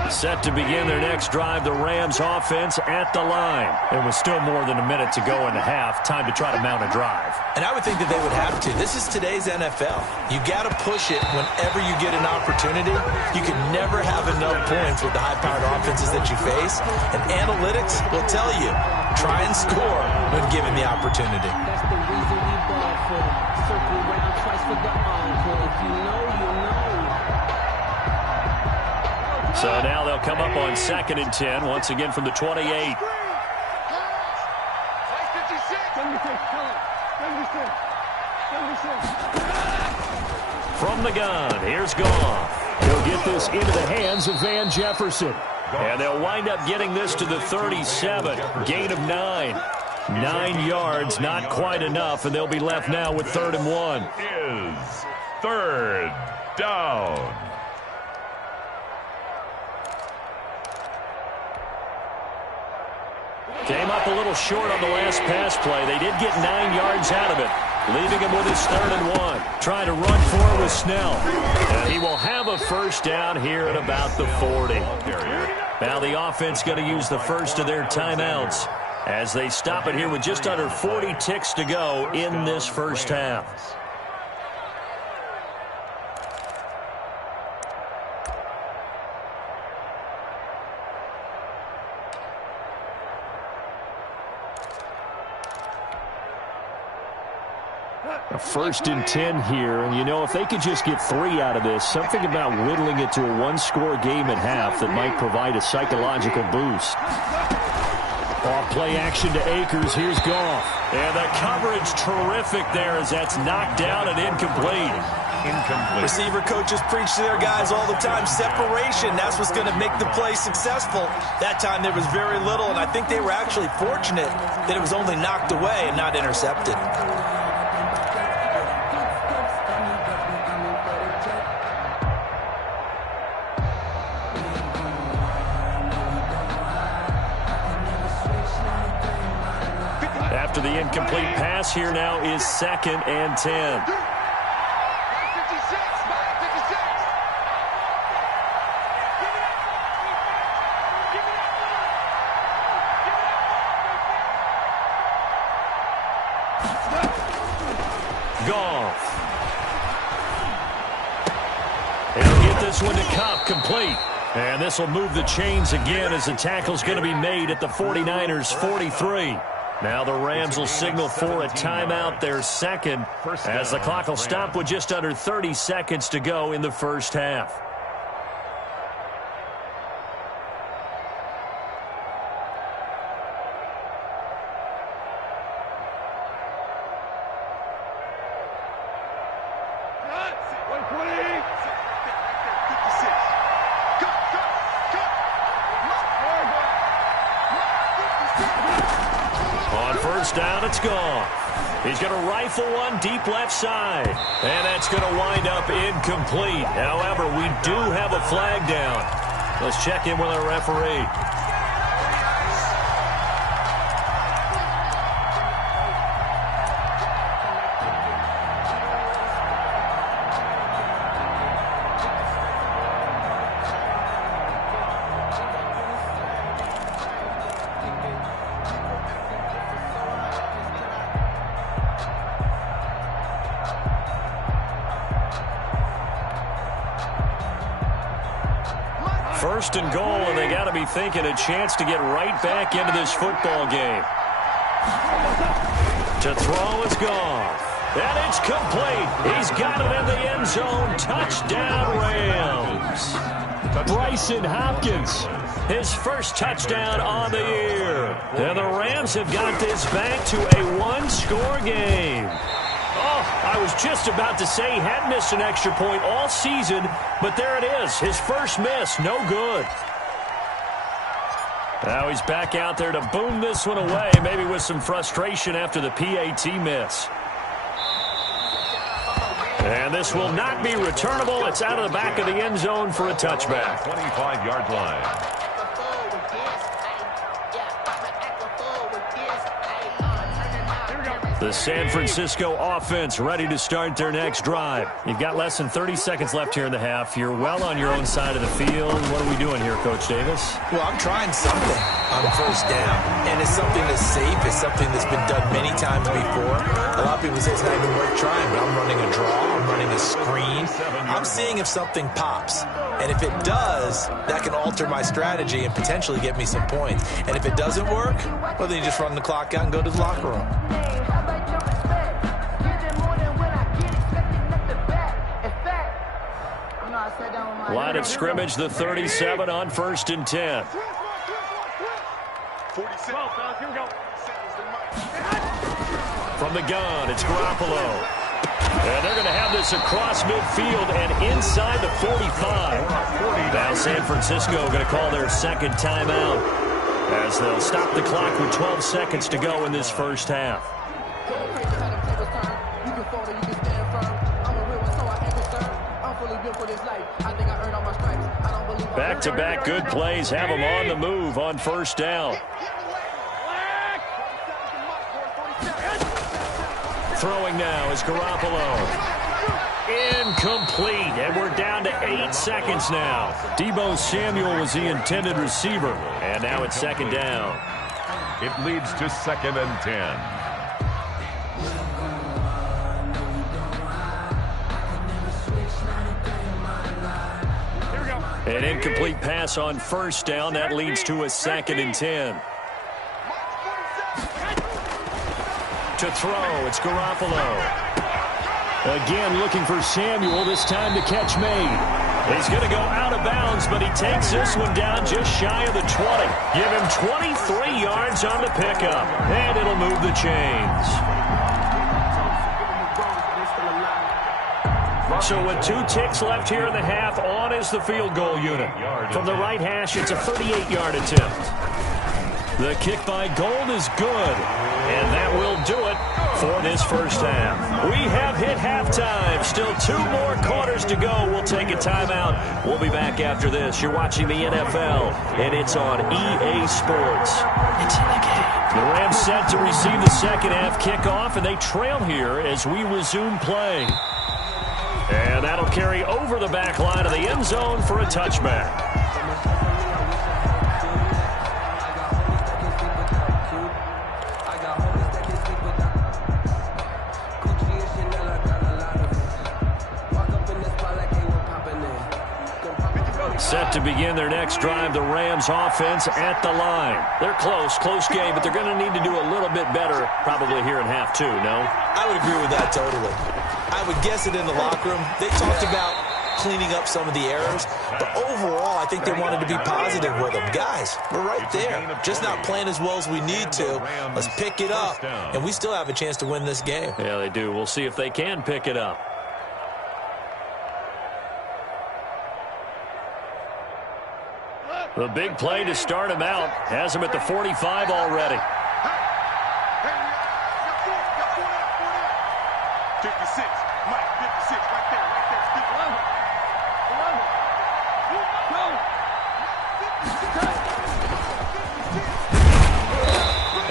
Set to begin their next drive, the Rams offense at the line. And with still more than a minute to go in the half, time to try to mount a drive. And I would think that they would have to. This is today's NFL. You got to push it whenever you get an opportunity. You can never have enough points with the high-powered offenses that you face. And analytics will tell you, try and score when given the opportunity. That's the reason we ball for them. Circle around twice for the encore. If you know, you know. So now they'll come up on second and 10, once again from the 28. From the gun, here's Goff. He'll get this into the hands of Van Jefferson. And they'll wind up getting this to the 37. Gain of 9. 9 yards, not quite enough, and they'll be left now with 3rd and 1. Is third down. Came up a little short on the last pass play. They did get 9 yards out of it, leaving him with his 3rd and 1. Trying to run for it with Snell. And he will have a first down here at about the 40. Now the offense going to use the first of their timeouts as they stop it here with just under 40 ticks to go in this first half. A 1st and 10 here, and you know, if they could just get 3 out of this, something about whittling it to a one-score game at half that might provide a psychological boost. Off play action to Akers. Here's Goff. And the coverage terrific there as that's knocked down and incomplete. incomplete. Receiver coaches preach to their guys all the time. Separation, that's what's going to make the play successful. That time there was very little, and I think they were actually fortunate that it was only knocked away and not intercepted. After the incomplete pass, here now is 2nd and 10. Goff. He'll get this one to Kupp, complete. And this will move the chains again as the tackle's going to be made at the 49ers' 43. Now the Rams will signal for a timeout, their second, as the clock will stop with just under 30 seconds to go in the first half. Down, it's gone. He's going to rifle one deep left side. And that's going to wind up incomplete. However, we do have a flag down. Let's check in with our referee. First and goal, and they got to be thinking a chance to get right back into this football game. To throw, it's gone. And it's complete. He's got it in the end zone. Touchdown, Rams. Brycen Hopkins, his first touchdown on the year. And the Rams have got this back to a one-score game. Oh, I was just about to say he hadn't missed an extra point all season, but there it is. His first miss, no good. Now he's back out there to boom this one away, maybe with some frustration after the PAT miss. And this will not be returnable. It's out of the back of the end zone for a touchback. 25-yard line. The San Francisco offense ready to start their next drive. You've got less than 30 seconds left here in the half. You're well on your own side of the field. What are we doing here, Coach Davis? Well, I'm trying something on first down, and it's something that's safe. It's something that's been done many times before. A lot of people say it's not even worth trying, but I'm running a draw. I'm running a screen. I'm seeing if something pops. And if it does, that can alter my strategy and potentially get me some points. And if it doesn't work, well, then you just run the clock out and go to the locker room. Line of scrimmage, the 37 on 1st and 10. 46. Here we go. From the gun, it's Garoppolo. And they're going to have this across midfield and inside the 45. Now San Francisco going to call their second timeout as they'll stop the clock with 12 seconds to go in this first half. Back-to-back good plays have them on the move on first down. Throwing now is Garoppolo. Incomplete, and we're down to 8 seconds now. Deebo Samuel was the intended receiver, and now it's second down. It leads to 2nd and 10. An incomplete pass on first down. That leads to a 2nd and 10. To throw, it's Garoppolo. Again looking for Samuel, this time to catch made. He's going to go out of bounds, but he takes this one down just shy of the 20. Give him 23 yards on the pickup, and it'll move the chains. So with 2 ticks left here in the half, on is the field goal unit. From the right hash, it's a 38-yard attempt. The kick by Gold is good, and that will do it for this first half. We have hit halftime. Still 2 more quarters to go. We'll take a timeout. We'll be back after this. You're watching the NFL, and it's on EA Sports. It's in the game. The Rams set to receive the second half kickoff, and they trail here as we resume play. And that'll carry over the back line of the end zone for a touchback. Set to begin their next drive, the Rams offense at the line. They're close game, but they're going to need to do a little bit better probably here in half 2, no? I would agree with that totally. I would guess it in the locker room. They talked about cleaning up some of the errors, but overall I think they wanted to be positive with them. Guys, we're right there. Just not playing as well as we need to. Let's pick it up, and we still have a chance to win this game. Yeah, they do. We'll see if they can pick it up. The big play to start him out has him at the 45 already. 56, Mike, 56, right there, Steve.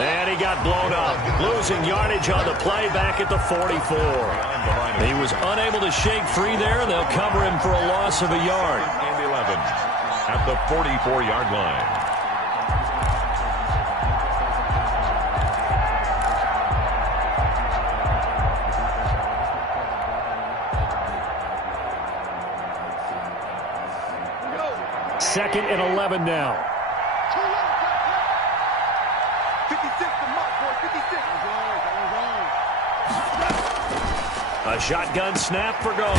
And he got blown up, losing yardage on the play back at the 44. He was unable to shake free there, and they'll cover him for a loss of a yard. And 11 at the 44-yard line. Second and 11 now. 56 to Mike, boy, 56. A shotgun snap for Gone.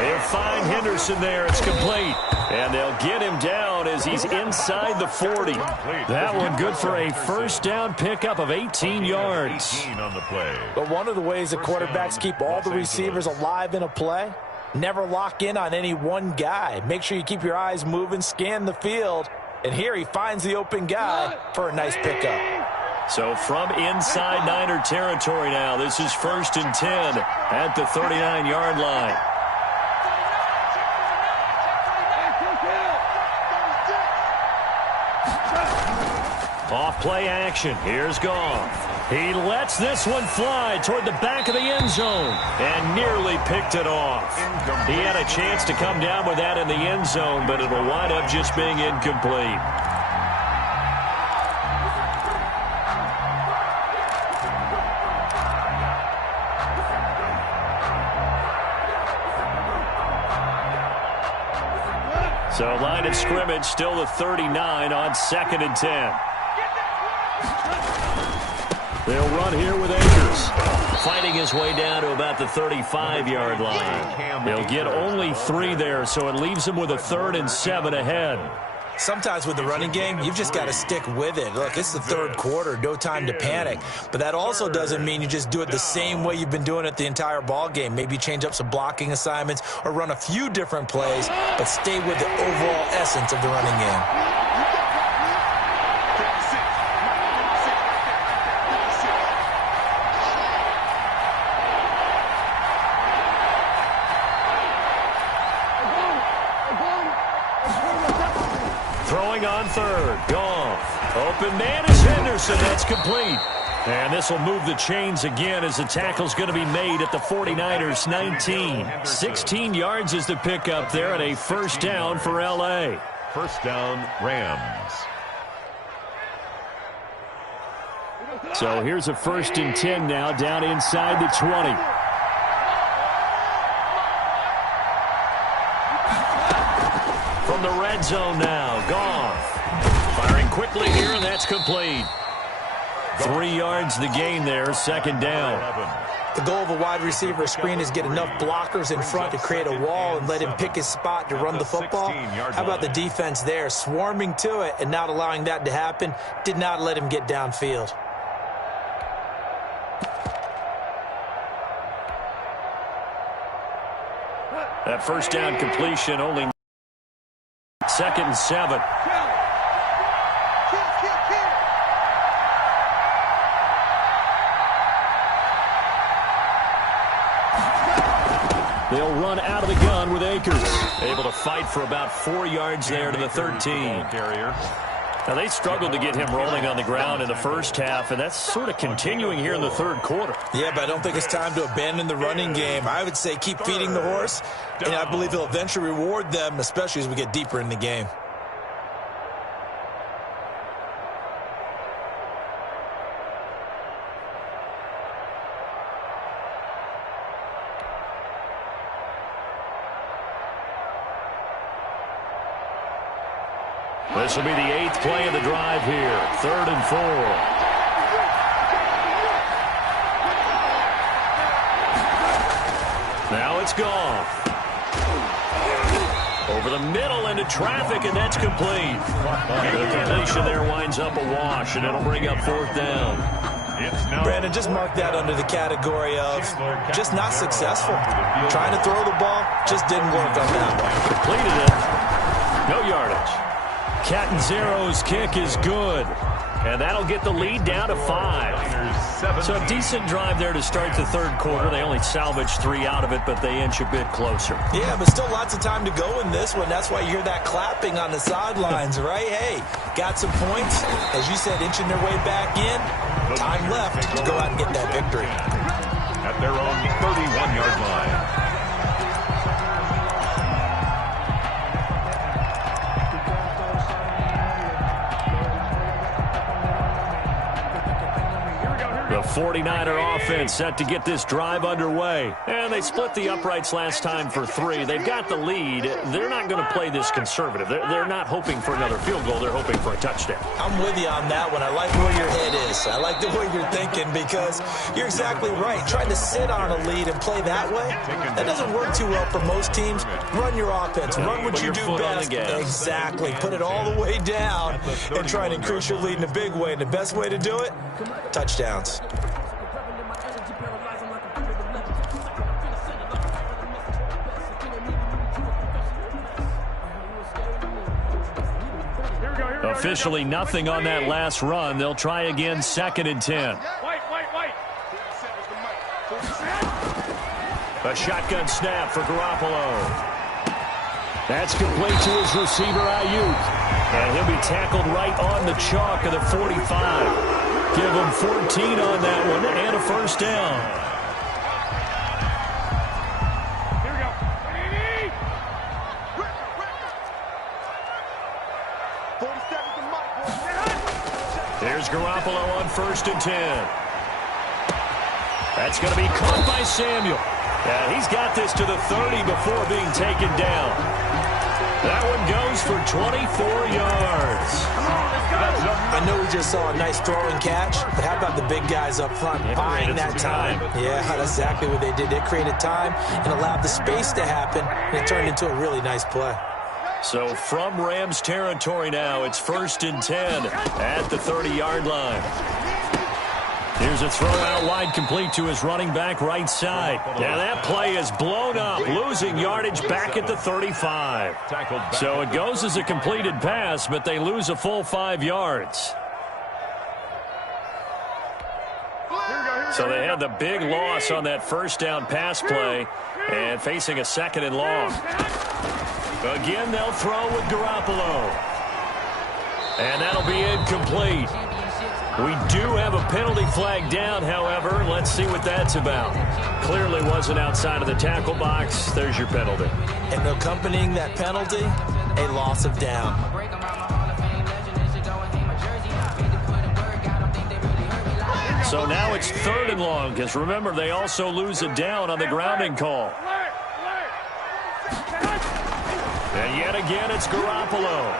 They'll find Henderson there. It's complete. And they'll get him down as he's inside the 40. That one good for a first down pickup of 18 yards. 18 on the play. But one of the ways the quarterbacks keep all the receivers alive in a play, never lock in on any one guy. Make sure you keep your eyes moving, scan the field. And here he finds the open guy for a nice pickup. So from inside Niner territory now, this is 1st and 10 at the 39-yard line. Off play action. Here's Goff. He lets this one fly toward the back of the end zone and nearly picked it off. He had a chance to come down with that in the end zone, but it'll wind up just being incomplete. So line of scrimmage still the 39 on 2nd and 10. They'll run here with Akers, fighting his way down to about the 35-yard line. They'll get only 3 there, so it leaves him with a 3rd and 7 ahead. Sometimes with the running game, you've just got to stick with it. Look, it's the 3rd quarter, no time to panic. But that also doesn't mean you just do it the same way you've been doing it the entire ball game. Maybe change up some blocking assignments or run a few different plays, but stay with the overall essence of the running game. On 3rd, Goff. Open man is Henderson. That's complete. And this will move the chains again as the tackle's going to be made at the 49ers 19. 16 yards is the pickup there and a first down for L.A. First down, Rams. So here's a 1st and 10 now down inside the 20. From the red zone now, Goff. Firing quickly here, and that's complete. 3 yards the gain there, 2nd down. The goal of a wide receiver screen is get enough blockers in front to create a wall and let him pick his spot to run the football. How about the defense there, swarming to it and not allowing that to happen? Did not let him get downfield. That first down completion only 2nd and 7. They'll run out of the gun with Akers. Able to fight for about 4 yards there to the 13. Now, they struggled to get him rolling on the ground in the first half, and that's sort of continuing here in the third quarter. Yeah, but I don't think it's time to abandon the running game. I would say keep feeding the horse, and I believe he'll eventually reward them, especially as we get deeper in the game. This will be the 8th play of the drive here. 3rd and 4. Now it's gone. Over the middle into traffic, and that's complete. The completion there winds up a wash, and it'll bring up 4th down. Brandon, just mark that under the category of just not successful. Trying to throw the ball, just didn't work on that one. Completed it. No yardage. Catanzaro's kick is good, and that'll get the lead down to 5. So a decent drive there to start the third quarter. They only salvaged 3 out of it, but they inch a bit closer. Yeah, but still lots of time to go in this one. That's why you hear that clapping on the sidelines, right? Hey, got some points. As you said, inching their way back in. Time left to go out and get that victory. At their own 31-yard line. The 49er offense set to get this drive underway. And they split the uprights last time for 3. They've got the lead. They're not going to play this conservative. They're not hoping for another field goal. They're hoping for a touchdown. I'm with you on that one. I like where your head is. I like the way you're thinking because you're exactly right. Trying to sit on a lead and play that way, that doesn't work too well for most teams. Run your offense. Run what you do best. Exactly. Put it all the way down and try and increase your lead in a big way. And the best way to do it, touchdowns. Officially nothing on that last run. They'll try again, 2nd and 10. A shotgun snap for Garoppolo. That's complete to his receiver, Ayuk. And he'll be tackled right on the chalk of the 45. Give him 14 on that one and a first down. Here's Garoppolo on 1st and 10. That's going to be caught by Samuel. Yeah, he's got this to the 30 before being taken down. That one goes for 24 yards. I know we just saw a nice throwing catch, but how about the big guys up front buying that time? Yeah, that's exactly what they did. They created time and allowed the space to happen, and it turned into a really nice play. So from Rams territory now, it's 1st and 10 at the 30-yard line. Here's a throw out wide, complete to his running back right side. Yeah, that play is blown up, losing yardage back at the 35. So it goes as a completed pass, but they lose a full 5 yards. So they had the big loss on that first down pass play and facing a 2nd and long. Again, they'll throw with Garoppolo. And that'll be incomplete. We do have a penalty flag down, however. Let's see what that's about. Clearly wasn't outside of the tackle box. There's your penalty. And accompanying that penalty, a loss of down. So now it's 3rd and long, because remember, they also lose a down on the grounding call. And yet again, it's Garoppolo.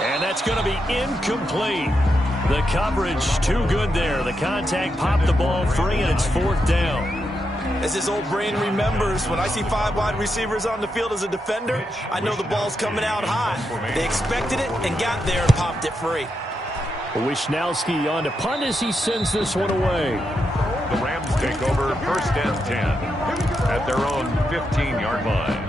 And that's going to be incomplete. The coverage too good there. The contact popped the ball free, and it's 4th down. As his old brain remembers, when I see 5 wide receivers on the field as a defender, I know the ball's coming out hot. They expected it and got there and popped it free. Wisnowski on to punt as he sends this one away. The Rams take over 1st and 10 at their own 15-yard line.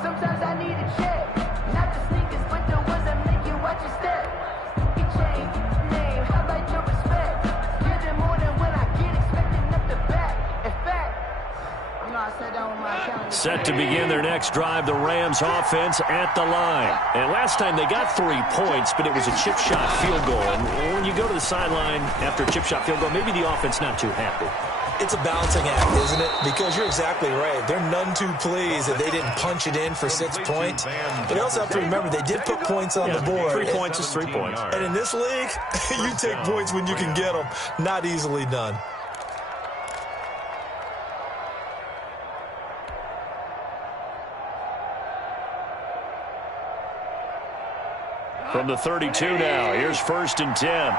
Sometimes I need a check, not the sneakers, but the ones that make you watch your step. You change name, how about your respect? Give them more than when I get expecting up the back. In fact, you know I sat down with my accountant. Set to begin their next drive, the Rams offense at the line. And last time they got 3 points, but it was a chip shot field goal. And when you go to the sideline after a chip shot field goal, maybe the offense not too happy. It's a balancing act, isn't it? Because you're exactly right. They're none too pleased that they didn't punch it in for 6 points. But you also have to remember they did put points on the board. 3 points is 3 points. And in this league, you take points when you can get them. Not easily done. From the 32 now, here's 1st and 10.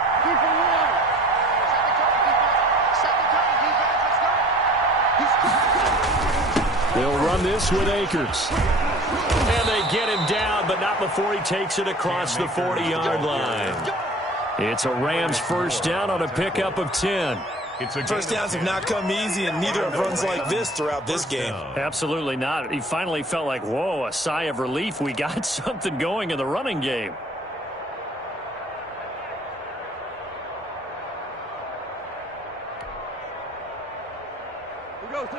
They'll run this with Akers. And they get him down, but not before he takes it across the 40-yard line. It's a Rams first down on a pickup of 10. First downs have not come easy, and neither have runs like this throughout this game. Absolutely not. He finally felt like, whoa, a sigh of relief. We got something going in the running game.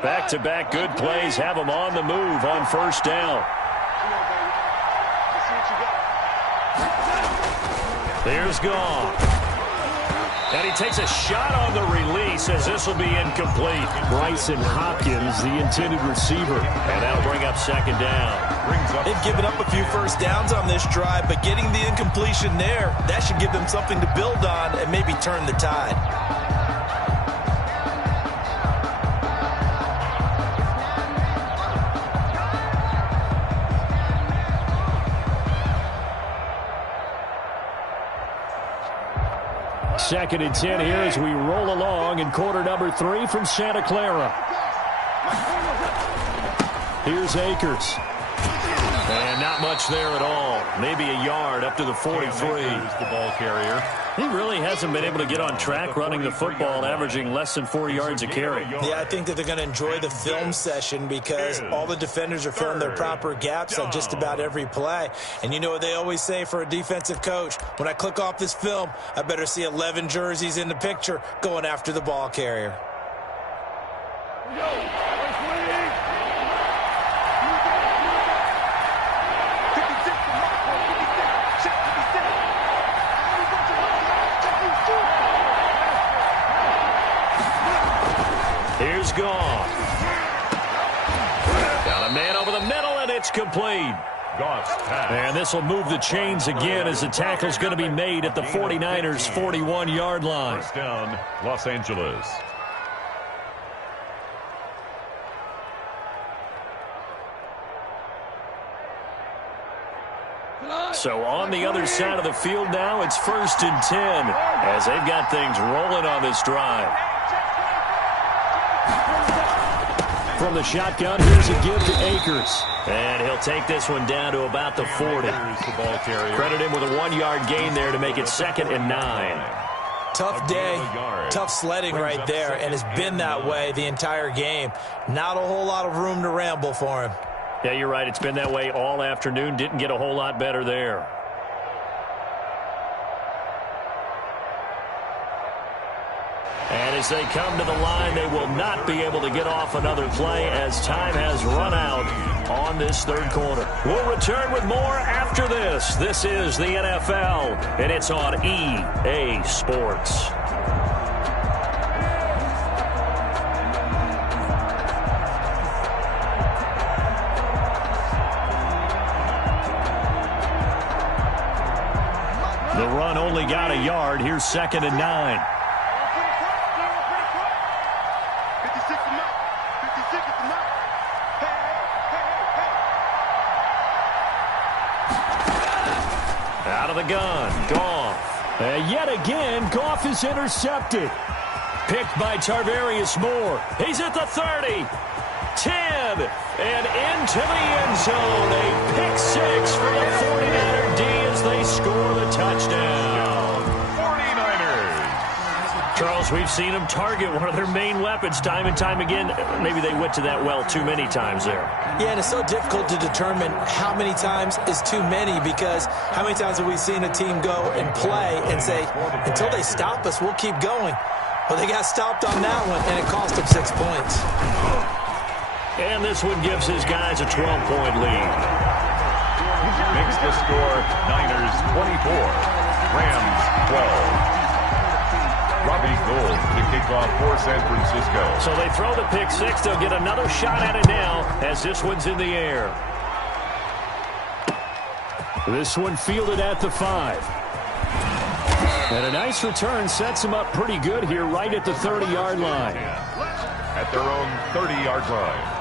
Back-to-back good plays have him on the move on first down. Here's Goff. And he takes a shot on the release as this will be incomplete. Bryson Hopkins, the intended receiver. And that'll bring up 2nd down. They've given up a few first downs on this drive, but getting the incompletion there, that should give them something to build on and maybe turn the tide. Second and 10 here as we roll along in quarter number 3 from Santa Clara. Here's Akers. And not much there at all. Maybe a yard up to the 43. The ball carrier. He really hasn't been able to get on track running the football, averaging less than 4 yards a carry. Yeah, I think that they're going to enjoy the film session because all the defenders are filling their proper gaps on just about every play. And you know what they always say for a defensive coach? When I click off this film, I better see 11 jerseys in the picture going after the ball carrier. Here's Goff. Got a man over the middle, and it's complete. Goff's pass. And this will move the chains again as the tackle's going to be made at the 49ers' 41-yard line. First down, Los Angeles. So on the other side of the field now, it's 1st and 10 as they've got things rolling on this drive. From the shotgun, here's a give to Akers. And he'll take this one down to about the 40. Credit him with a 1-yard gain there to make it 2nd and 9. Tough day, tough sledding right there, and it's been that way the entire game. Not a whole lot of room to ramble for him. Yeah, you're right. It's been that way all afternoon. Didn't get a whole lot better there. And as they come to the line, they will not be able to get off another play as time has run out on this 3rd quarter. We'll return with more after this. This is the NFL, and it's on EA Sports. The run only got a yard. Here's 2nd and 9. Out of the gun, Goff. And yet again, Goff is intercepted. Picked by Tarvarius Moore. He's at the 30, 10, and into the end zone. A pick 6 for the 49er D as they score the touchdown. 49ers Charles, we've seen them target one of their main weapons time and time again. Maybe they went to that well too many times there. Yeah, and it's so difficult to determine how many times is too many, because how many times have we seen a team go and play and say, until they stop us, we'll keep going. Well, they got stopped on that one, and it cost them 6 points. And this one gives his guys a 12-point lead. Makes the score Niners 24, Rams 12. Robbie Gould to kick off for San Francisco. So they throw the pick six. They'll get another shot at it now as this one's in the air. This one fielded at the 5. And a nice return sets him up pretty good here right at the 30-yard line. At their own 30-yard line.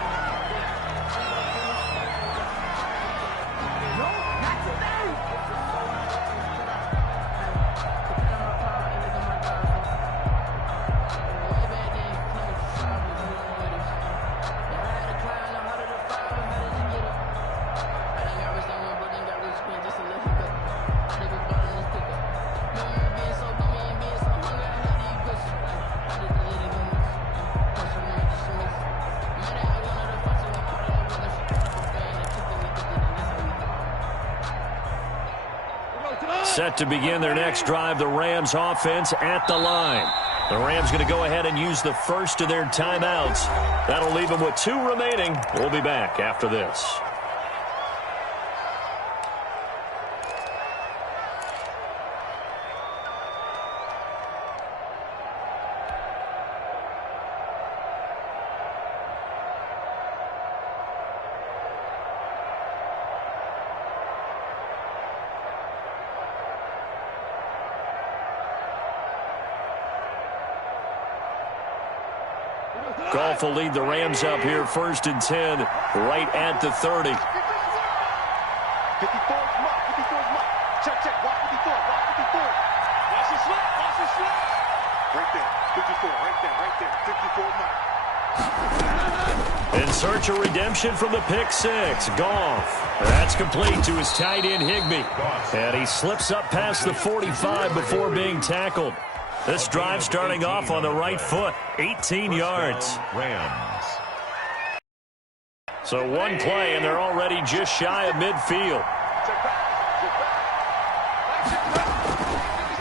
Set to begin their next drive, the Rams offense at the line. The Rams going to go ahead and use the first of their timeouts. That'll leave them with 2 remaining. We'll be back after this. Goff will lead the Rams up here, 1st and 10, right at the 30. 54 is mark. 54 is mark. Check, check. Watch 54. Watch 54. Watch the slap. Watch the slap. Right there. 54. Right there. Right there. 54 mark. In search of redemption from the pick six. Goff. That's complete to his tight end, Higbee. And he slips up past the 45 before being tackled. This drive starting off on the right foot, 18 yards. Rams. So one play, and they're already just shy of midfield.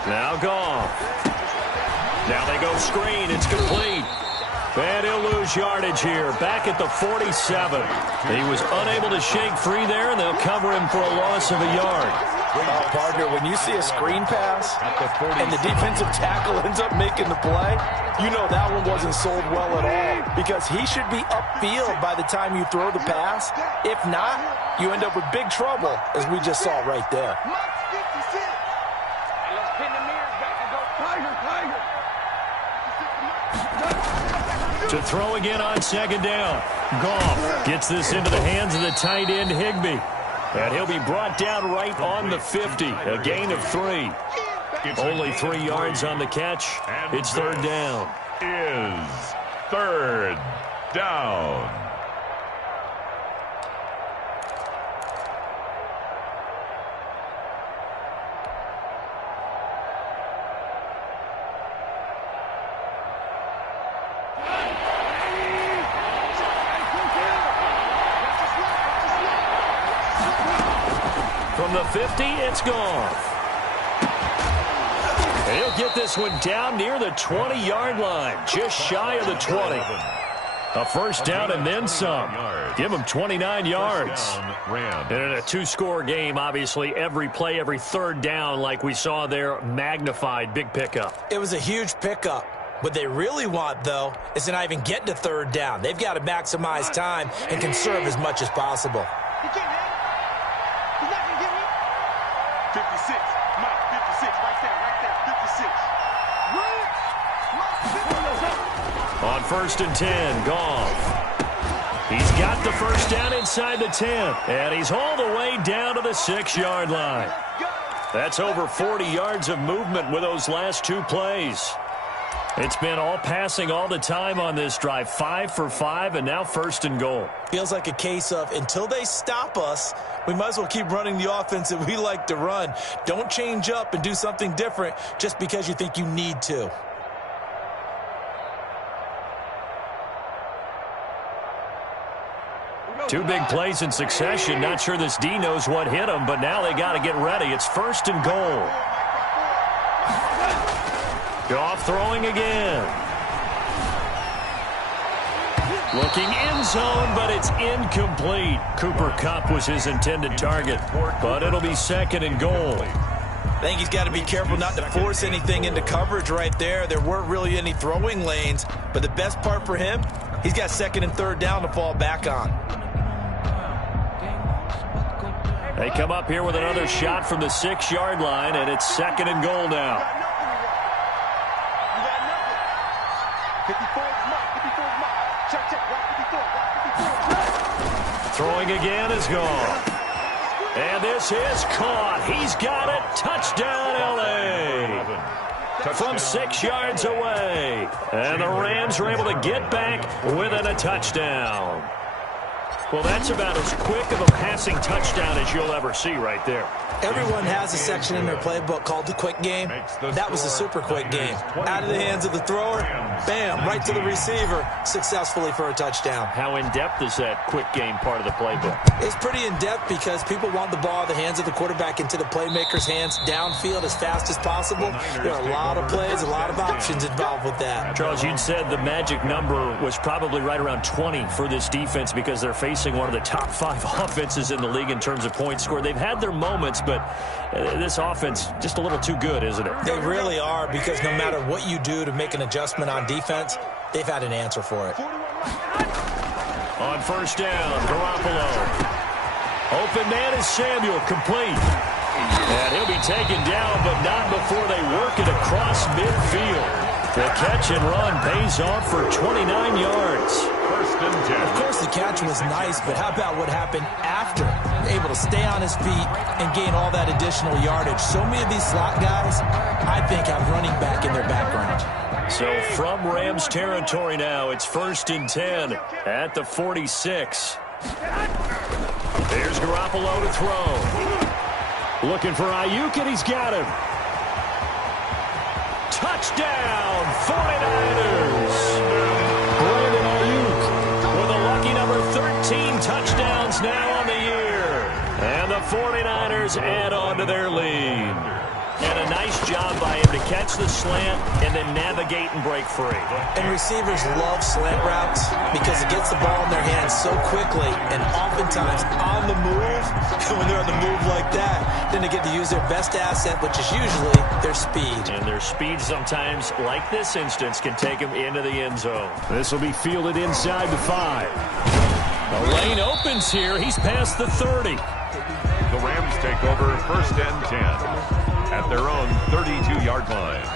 Now Goff. Now they go screen. It's complete. And he'll lose yardage here, back at the 47. He was unable to shake free there, and they'll cover him for a loss of a yard. Partner, when you see a screen pass and the defensive tackle ends up making the play, you know that one wasn't sold well at all, because he should be upfield by the time you throw the pass. If not, you end up with big trouble, as we just saw right there. To throw again on 2nd down. Goff gets this into the hands of the tight end, Higbee. And he'll be brought down right on the 50. A gain of 3. Only 3 yards on the catch. It's 3rd down. Is 3rd down. From the 50, it's Goff. He'll get this one down near the 20-yard line, just shy of the 20. A 1st down and then some. Give him 29 yards. And in a 2-score game, obviously, every play, every 3rd down, like we saw there, magnified, big pickup. It was a huge pickup. What they really want, though, is to not even get to 3rd down. They've got to maximize time and conserve as much as possible. 56. Mike, 56. Right there. 56. On 1st and 10, Goff. He's got the 1st down inside the 10. And he's all the way down to the 6-yard line. That's over 40 yards of movement with those last 2 plays. It's been all passing all the time on this drive. 5 for 5, and now 1st and goal. Feels like a case of, until they stop us, we might as well keep running the offense that we like to run. Don't change up and do something different just because you think you need to. Two big plays in succession. Not sure this D knows what hit him, but now they got to get ready. It's 1st and goal. Goff throwing again. Looking end zone, but it's incomplete. Cooper Kupp was his intended target, but it'll be 2nd and goal. I think he's got to be careful not to force anything into coverage right there. There weren't really any throwing lanes, but the best part for him, he's got 2nd and 3rd down to fall back on. They come up here with another shot from the 6-yard line, and it's 2nd and goal now. Throwing again is gone. And this is caught. He's got it. Touchdown, L.A. From 6 yards away. And the Rams are able to get back within a touchdown. Well, that's about as quick of a passing touchdown as you'll ever see right there. Everyone has a section in their playbook called the quick game. That was a super quick game. Out of the hands of the thrower, bam, right to the receiver, successfully for a touchdown. How in-depth is that quick game part of the playbook? It's pretty in-depth because people want the ball in the hands of the quarterback into the playmaker's hands downfield as fast as possible. There are a lot of plays, a lot of options involved with that. Charles, you'd said the magic number was probably right around 20 for this defense because they're facing one of the top 5 offenses in the league in terms of points scored. They've had their moments, but this offense just a little too good, isn't it? They really are, because no matter what you do to make an adjustment on defense, they've had an answer for it. On 1st down, Garoppolo. Open man is Samuel, complete. And he'll be taken down, but not before they work it across midfield. The catch and run pays off for 29 yards. Of course, the catch was nice, but how about what happened after? Able to stay on his feet and gain all that additional yardage. So many of these slot guys, I think, have running back in their background. So from Rams territory now, it's 1st and 10 at the 46. There's Garoppolo to throw. Looking for Ayuk, and he's got him. Touchdown, 49ers. Brandon Ayuk with a lucky number 13 touchdowns now on the year. And the 49ers add on to their lead. And a nice job by him to catch the slant and then navigate and break free. And receivers love slant routes because it gets the ball in their hands so quickly and oftentimes on the move. When they're on the move like that, then they get to use their best asset, which is usually their speed. And their speed sometimes, like this instance, can take them into the end zone. This will be fielded inside the 5. The lane opens here. He's past the 30. The Rams take over 1st and 10 at their own 32-yard line.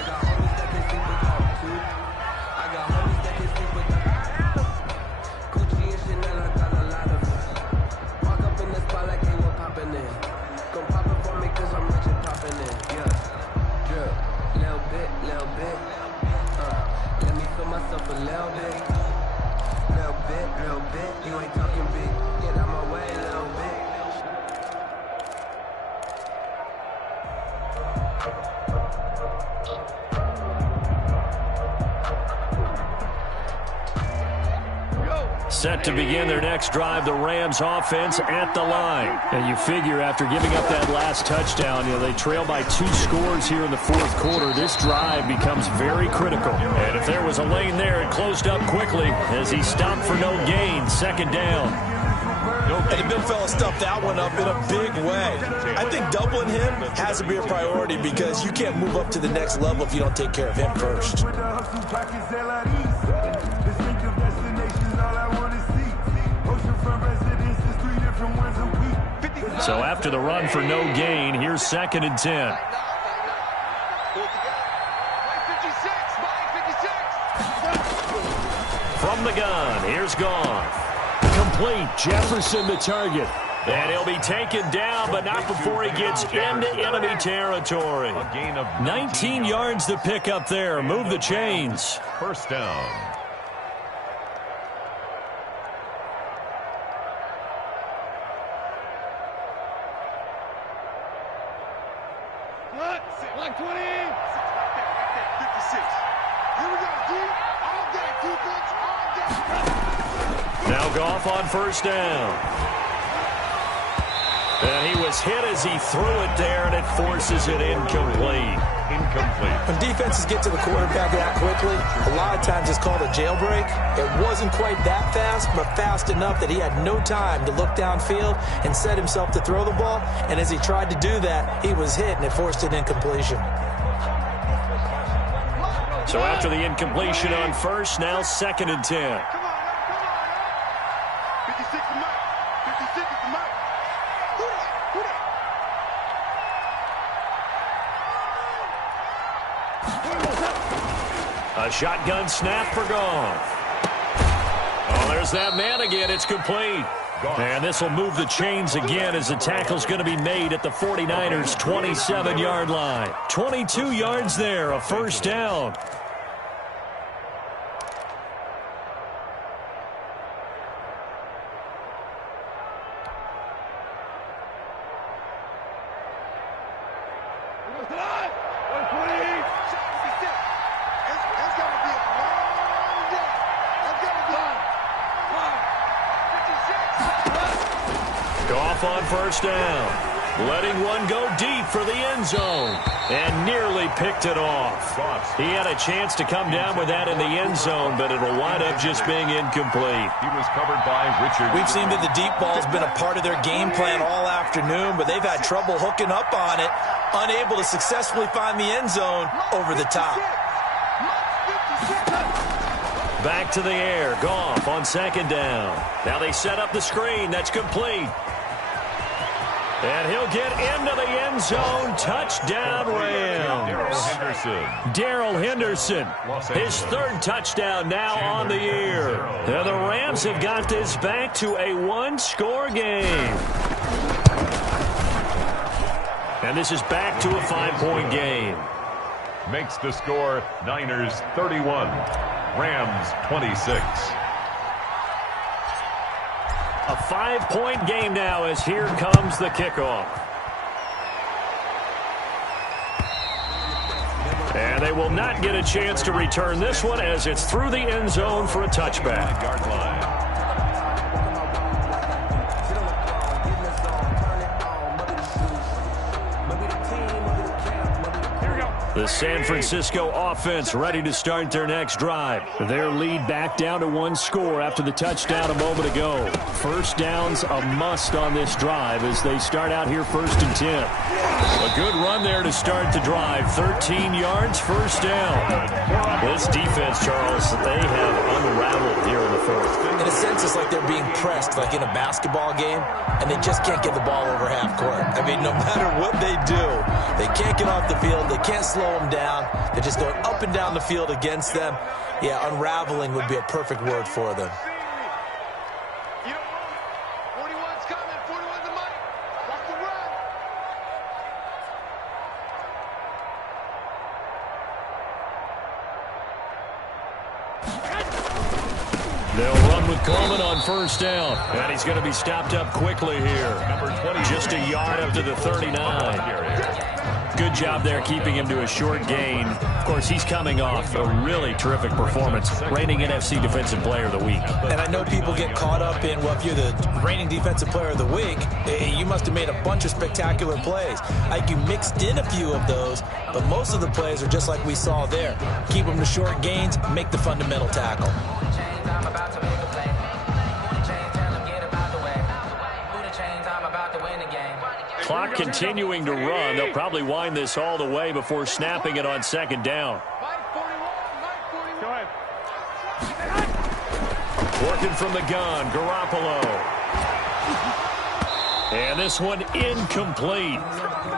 Set to begin their next drive, the Rams offense at the line. And you figure after giving up that last touchdown, they trail by 2 scores here in the 4th quarter. This drive becomes very critical. And if there was a lane there, it closed up quickly as he stopped for no gain. 2nd down. And the big fella stuffed that one up in a big way. I think doubling him has to be a priority because you can't move up to the next level if you don't take care of him first. So after the run for no gain, here's 2nd and 10. From the gun, here's Goff. Complete. Jefferson the target. And he'll be taken down, but not before he gets into enemy territory. A gain of 19 yards to pick up there. Move the chains. 1st down. Like 20. 56. Here we go. All day. Defense. All day. Now Goff on first down. And he was hit as he threw it there, and it forces it incomplete. When defenses get to the quarterback that quickly, a lot of times it's called a jailbreak. It wasn't quite that fast, but fast enough that he had no time to look downfield and set himself to throw the ball. And as he tried to do that, he was hit, and it forced an incompletion. So after the incompletion on first, now 2nd and 10. A shotgun snap for Goff. Oh, there's that man again. It's complete. And this will move the chains again as the tackle's going to be made at the 49ers' 27-yard line. 22 yards there, a first down. On first down, letting one go deep for the end zone, and nearly picked it off. He had a chance to come down with that in the end zone, but it'll wind up just being incomplete. He was covered by Richard. We've seen that the deep ball's been a part of their game plan all afternoon, but they've had trouble hooking up on it, unable to successfully find the end zone over the top. Back to the air, Goff on 2nd down. Now they set up the screen. That's complete. And he'll get into the end zone. Touchdown, Rams. Darrell Henderson, his 3rd touchdown now on the year. And the Rams have got this back to a 1-score game. And this is back to a 5-point game. Makes the score Niners 31, Rams 26. A 5-point game now as here comes the kickoff. And they will not get a chance to return this one as it's through the end zone for a touchback. Yard line. The San Francisco offense ready to start their next drive. Their lead back down to 1 score after the touchdown a moment ago. First down's a must on this drive as they start out here 1st and 10. A good run there to start the drive. 13 yards, first down. This defense, Charles, they have unraveled here in the 4th. In a sense, it's like they're being pressed like in a basketball game, and they just can't get the ball over half court. I mean, no matter what they do, they can't get off the field. They can't slow them down. They're just going up and down the field against them. Yeah, unraveling would be a perfect word for them. They'll run with Coleman on first down. And he's going to be stopped up quickly here. Number 20, just a yard up to the 39. Good job there keeping him to a short gain. Of course, he's coming off a really terrific performance. Reigning NFC Defensive Player of the Week. And I know people get caught up in, well, if you're the reigning Defensive Player of the Week, you must have made a bunch of spectacular plays. Like you mixed in a few of those, but most of the plays are just like we saw there. Keep them to short gains, make the fundamental tackle. Clock continuing to run. They'll probably wind this all the way before snapping it on 2nd down. Working from the gun, Garoppolo. And this one incomplete.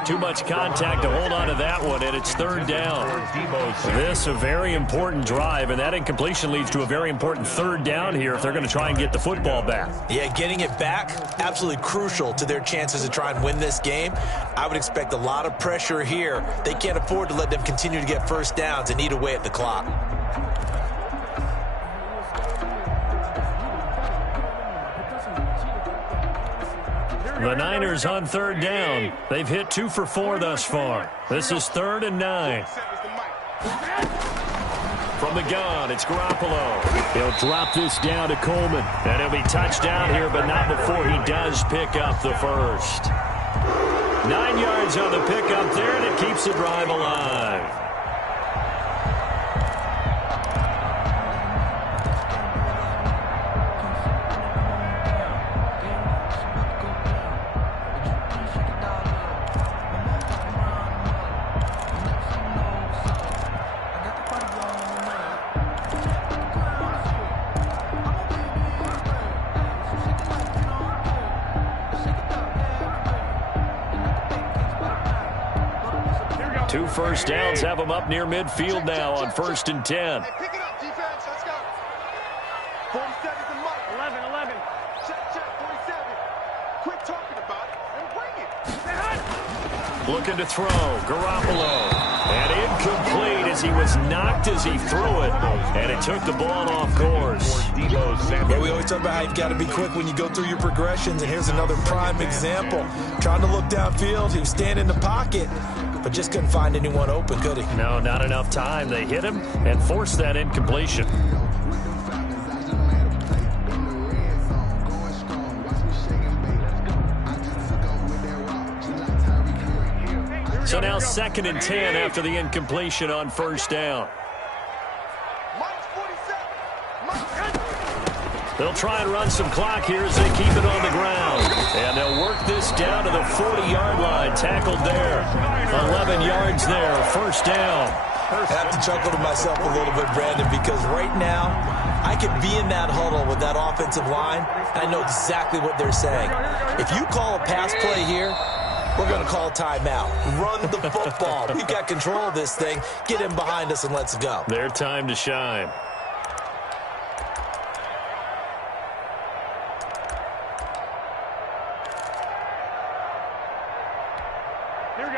Too much contact to hold on to that one, and it's 3rd down. This a very important drive, and that incompletion leads to a very important 3rd down here if they're going to try and get the football back. Yeah, getting it back, absolutely crucial to their chances to try and win this game. I would expect a lot of pressure here. They can't afford to let them continue to get first downs and eat away at the clock. The Niners on 3rd down. They've hit 2 for 4 thus far. This is 3rd and 9. From the gun, it's Garoppolo. He'll drop this down to Coleman. And he'll be touchdown here, but not before he does pick up the first. 9 yards on the pickup there, and it keeps the drive alive. Two first downs have them up near midfield now on 1st and 10. Hey, pick it up, defense. Let's go. 47 to Mike. 11. Check, 47. Quit talking about it and bring it. Looking to throw. Garoppolo. And incomplete as he was knocked as he threw it. And it took the ball off course. Yeah, we always talk about how you've got to be quick when you go through your progressions. And here's another prime example. Trying to look downfield. He was standing in the pocket, but just couldn't find anyone open, could he? No, not enough time. They hit him and forced that incompletion. So now 2nd and 10 after the incompletion on 1st down. They'll try and run some clock here as they keep it on the ground. And they'll work this down to the 40-yard line. Tackled there. 11 yards there. 1st down. I have to chuckle to myself a little bit, Brandon, because right now I could be in that huddle with that offensive line. I know exactly what they're saying. If you call a pass play here, we're going to call timeout. Run the football. We've got control of this thing. Get him behind us and let's go. Their time to shine.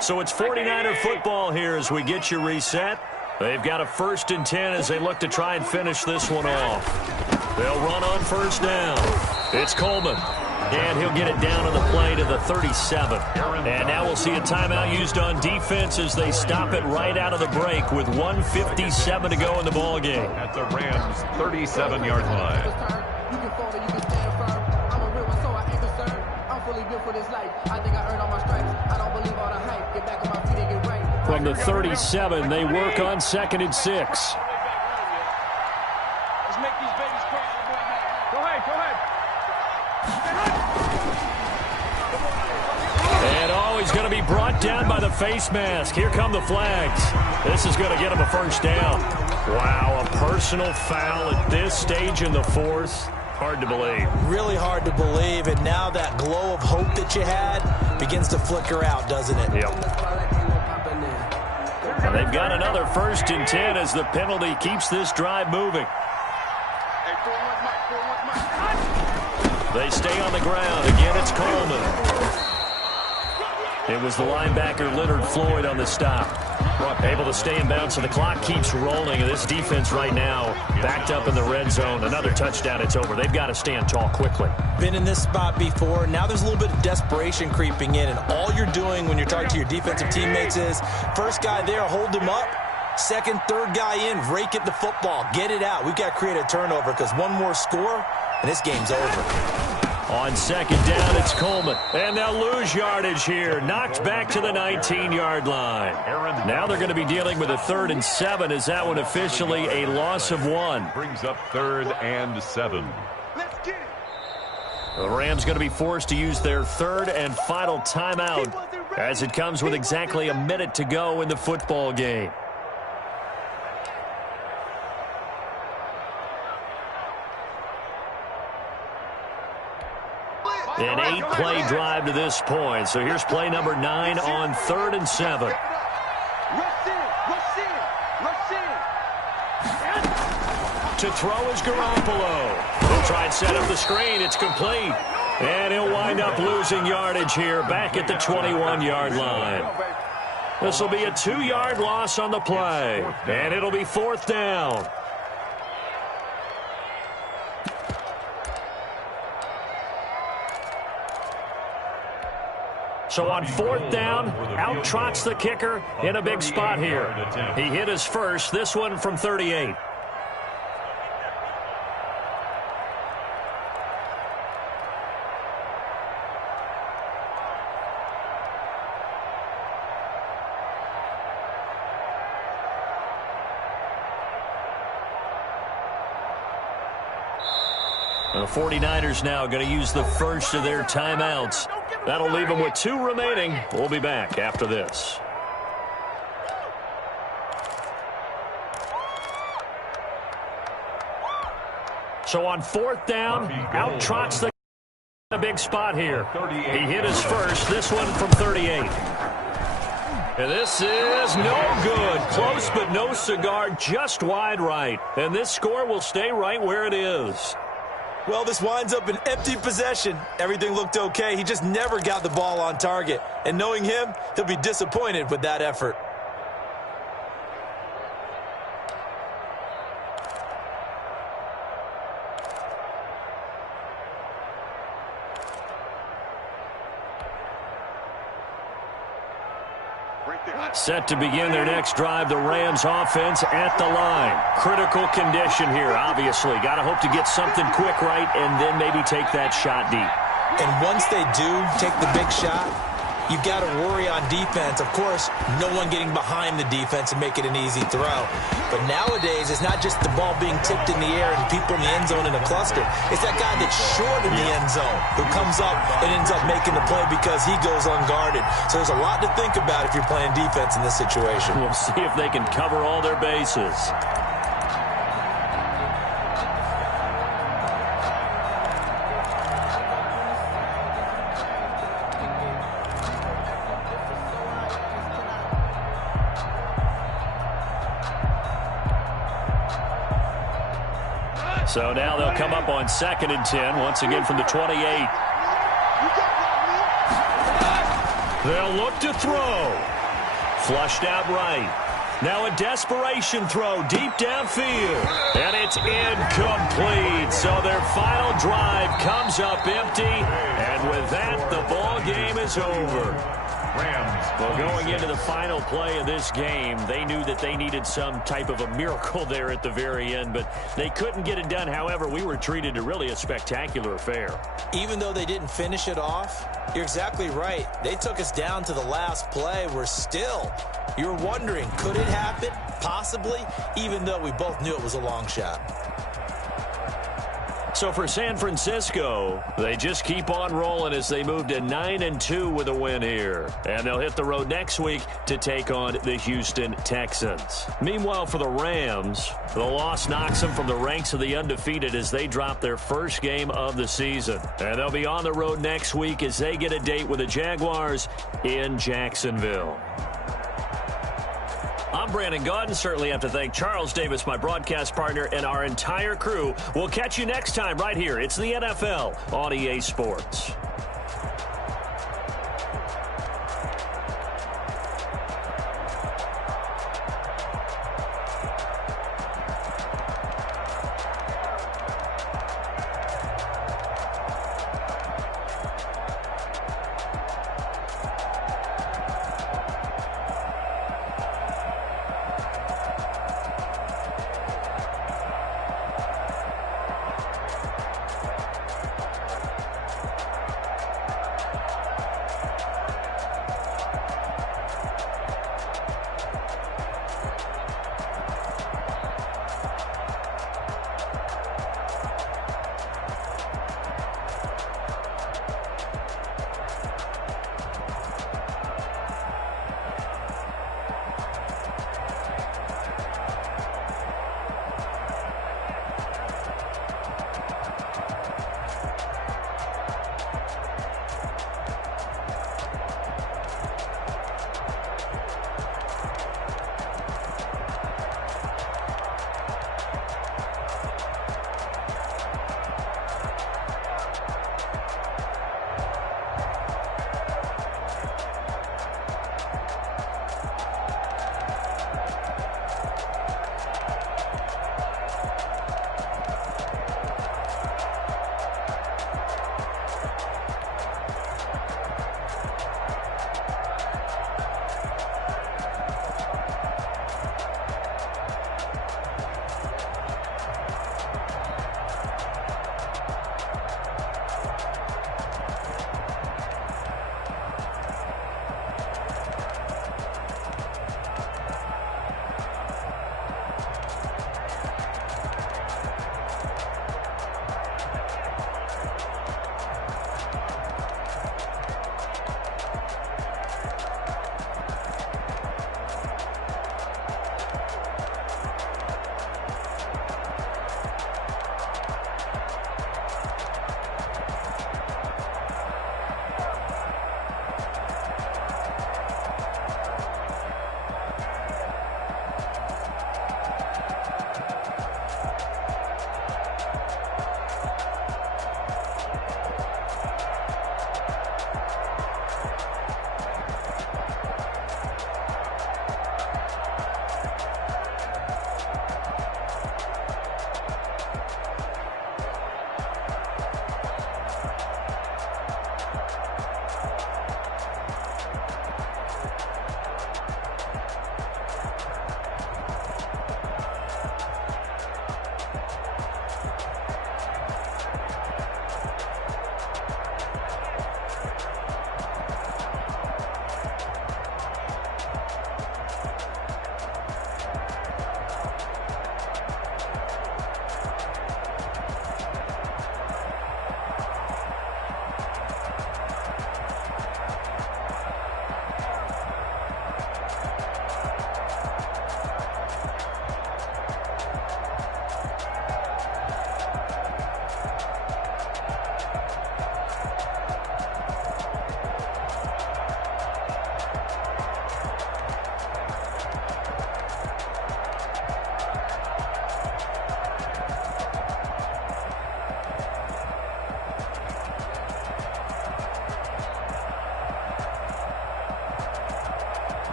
So it's 49er football here as we get you reset. They've got a 1st and 10 as they look to try and finish this one off. They'll run on 1st down. It's Coleman. And he'll get it down on the play to the 37. And now we'll see a timeout used on defense as they stop it right out of the break with 1:57 to go in the ball game. At the Rams' 37-yard line. You can fall or you can stand firm. I'm a real one, so I ain't concerned. I'm fully built for this life. I think I earned all my stripes. I don't believe all the hype. Get back on my feet and get right. From the 37, they work on 2nd and 6. Let's make these babies cry. Go ahead. And he's going to be brought down by the face mask. Here come the flags. This is going to get him a 1st down. Wow, a personal foul at this stage in the 4th. Hard to believe. Really hard to believe, and now that glow of hope that you had begins to flicker out, doesn't it? Yep. And they've got another 1st and 10 as the penalty keeps this drive moving. They stay on the ground. Again, it's Coleman. It was the linebacker Leonard Floyd on the stop. Able to stay in bounds, so the clock keeps rolling. And this defense right now backed up in the red zone. Another touchdown, it's over. They've got to stand tall quickly. Been in this spot before. Now there's a little bit of desperation creeping in. And all you're doing when you're talking to your defensive teammates is, first guy there, hold him up. Second, third guy in, rake at the football. Get it out. We've got to create a turnover because one more score, and this game's over. On 2nd down, it's Coleman. And they'll lose yardage here. Knocked back to the 19-yard line. Now they're going to be dealing with a 3rd and 7. Is that one officially a loss of 1? Brings up 3rd and 7. The Rams going to be forced to use their 3rd and final timeout as it comes with exactly a minute to go in the football game. An 8-play drive to this point. So here's play number 9 on 3rd and 7. To throw is Garoppolo. He'll try and set up the screen. It's complete. And he'll wind up losing yardage here back at the 21-yard line. This will be a 2-yard loss on the play. And it'll be 4th down. So on 4th down, out trots the kicker in a big spot here. He hit his first, this one from 38. The 49ers now going to use the first of their timeouts. That'll leave them with 2 remaining. We'll be back after this. So on 4th down, out trots the a big spot here. He hit his first, this one from 38. And this is no good. Close but no cigar, just wide right. And this score will stay right where it is. Well, this winds up an empty possession. Everything looked okay. He just never got the ball on target. And knowing him, he'll be disappointed with that effort. Set to begin their next drive, the Rams offense at the line. Critical condition here, obviously. Got to hope to get something quick right and then maybe take that shot deep. And once they do take the big shot, you've got to worry on defense. Of course, no one getting behind the defense and make it an easy throw. But nowadays, it's not just the ball being tipped in the air and people in the end zone in a cluster. It's that guy that's short in the end zone who comes up and ends up making the play because he goes unguarded. So there's a lot to think about if you're playing defense in this situation. We'll see if they can cover all their bases. So now they'll come up on 2nd and 10, once again from the 28. They'll look to throw. Flushed out right. Now a desperation throw deep downfield. And it's incomplete. So their final drive comes up empty. And with that, the ball game is over. Well, going into the final play of this game, they knew that they needed some type of a miracle there at the very end, but they couldn't get it done. However, we were treated to really a spectacular affair. Even though they didn't finish it off, you're exactly right. They took us down to the last play. You were wondering, could it happen? Possibly, even though we both knew it was a long shot. So for San Francisco, they just keep on rolling as they move to 9-2 with a win here. And they'll hit the road next week to take on the Houston Texans. Meanwhile, for the Rams, the loss knocks them from the ranks of the undefeated as they drop their first game of the season. And they'll be on the road next week as they get a date with the Jaguars in Jacksonville. I'm Brandon Gaudin. Certainly have to thank Charles Davis, my broadcast partner, and our entire crew. We'll catch you next time right here. It's the NFL on EA Sports.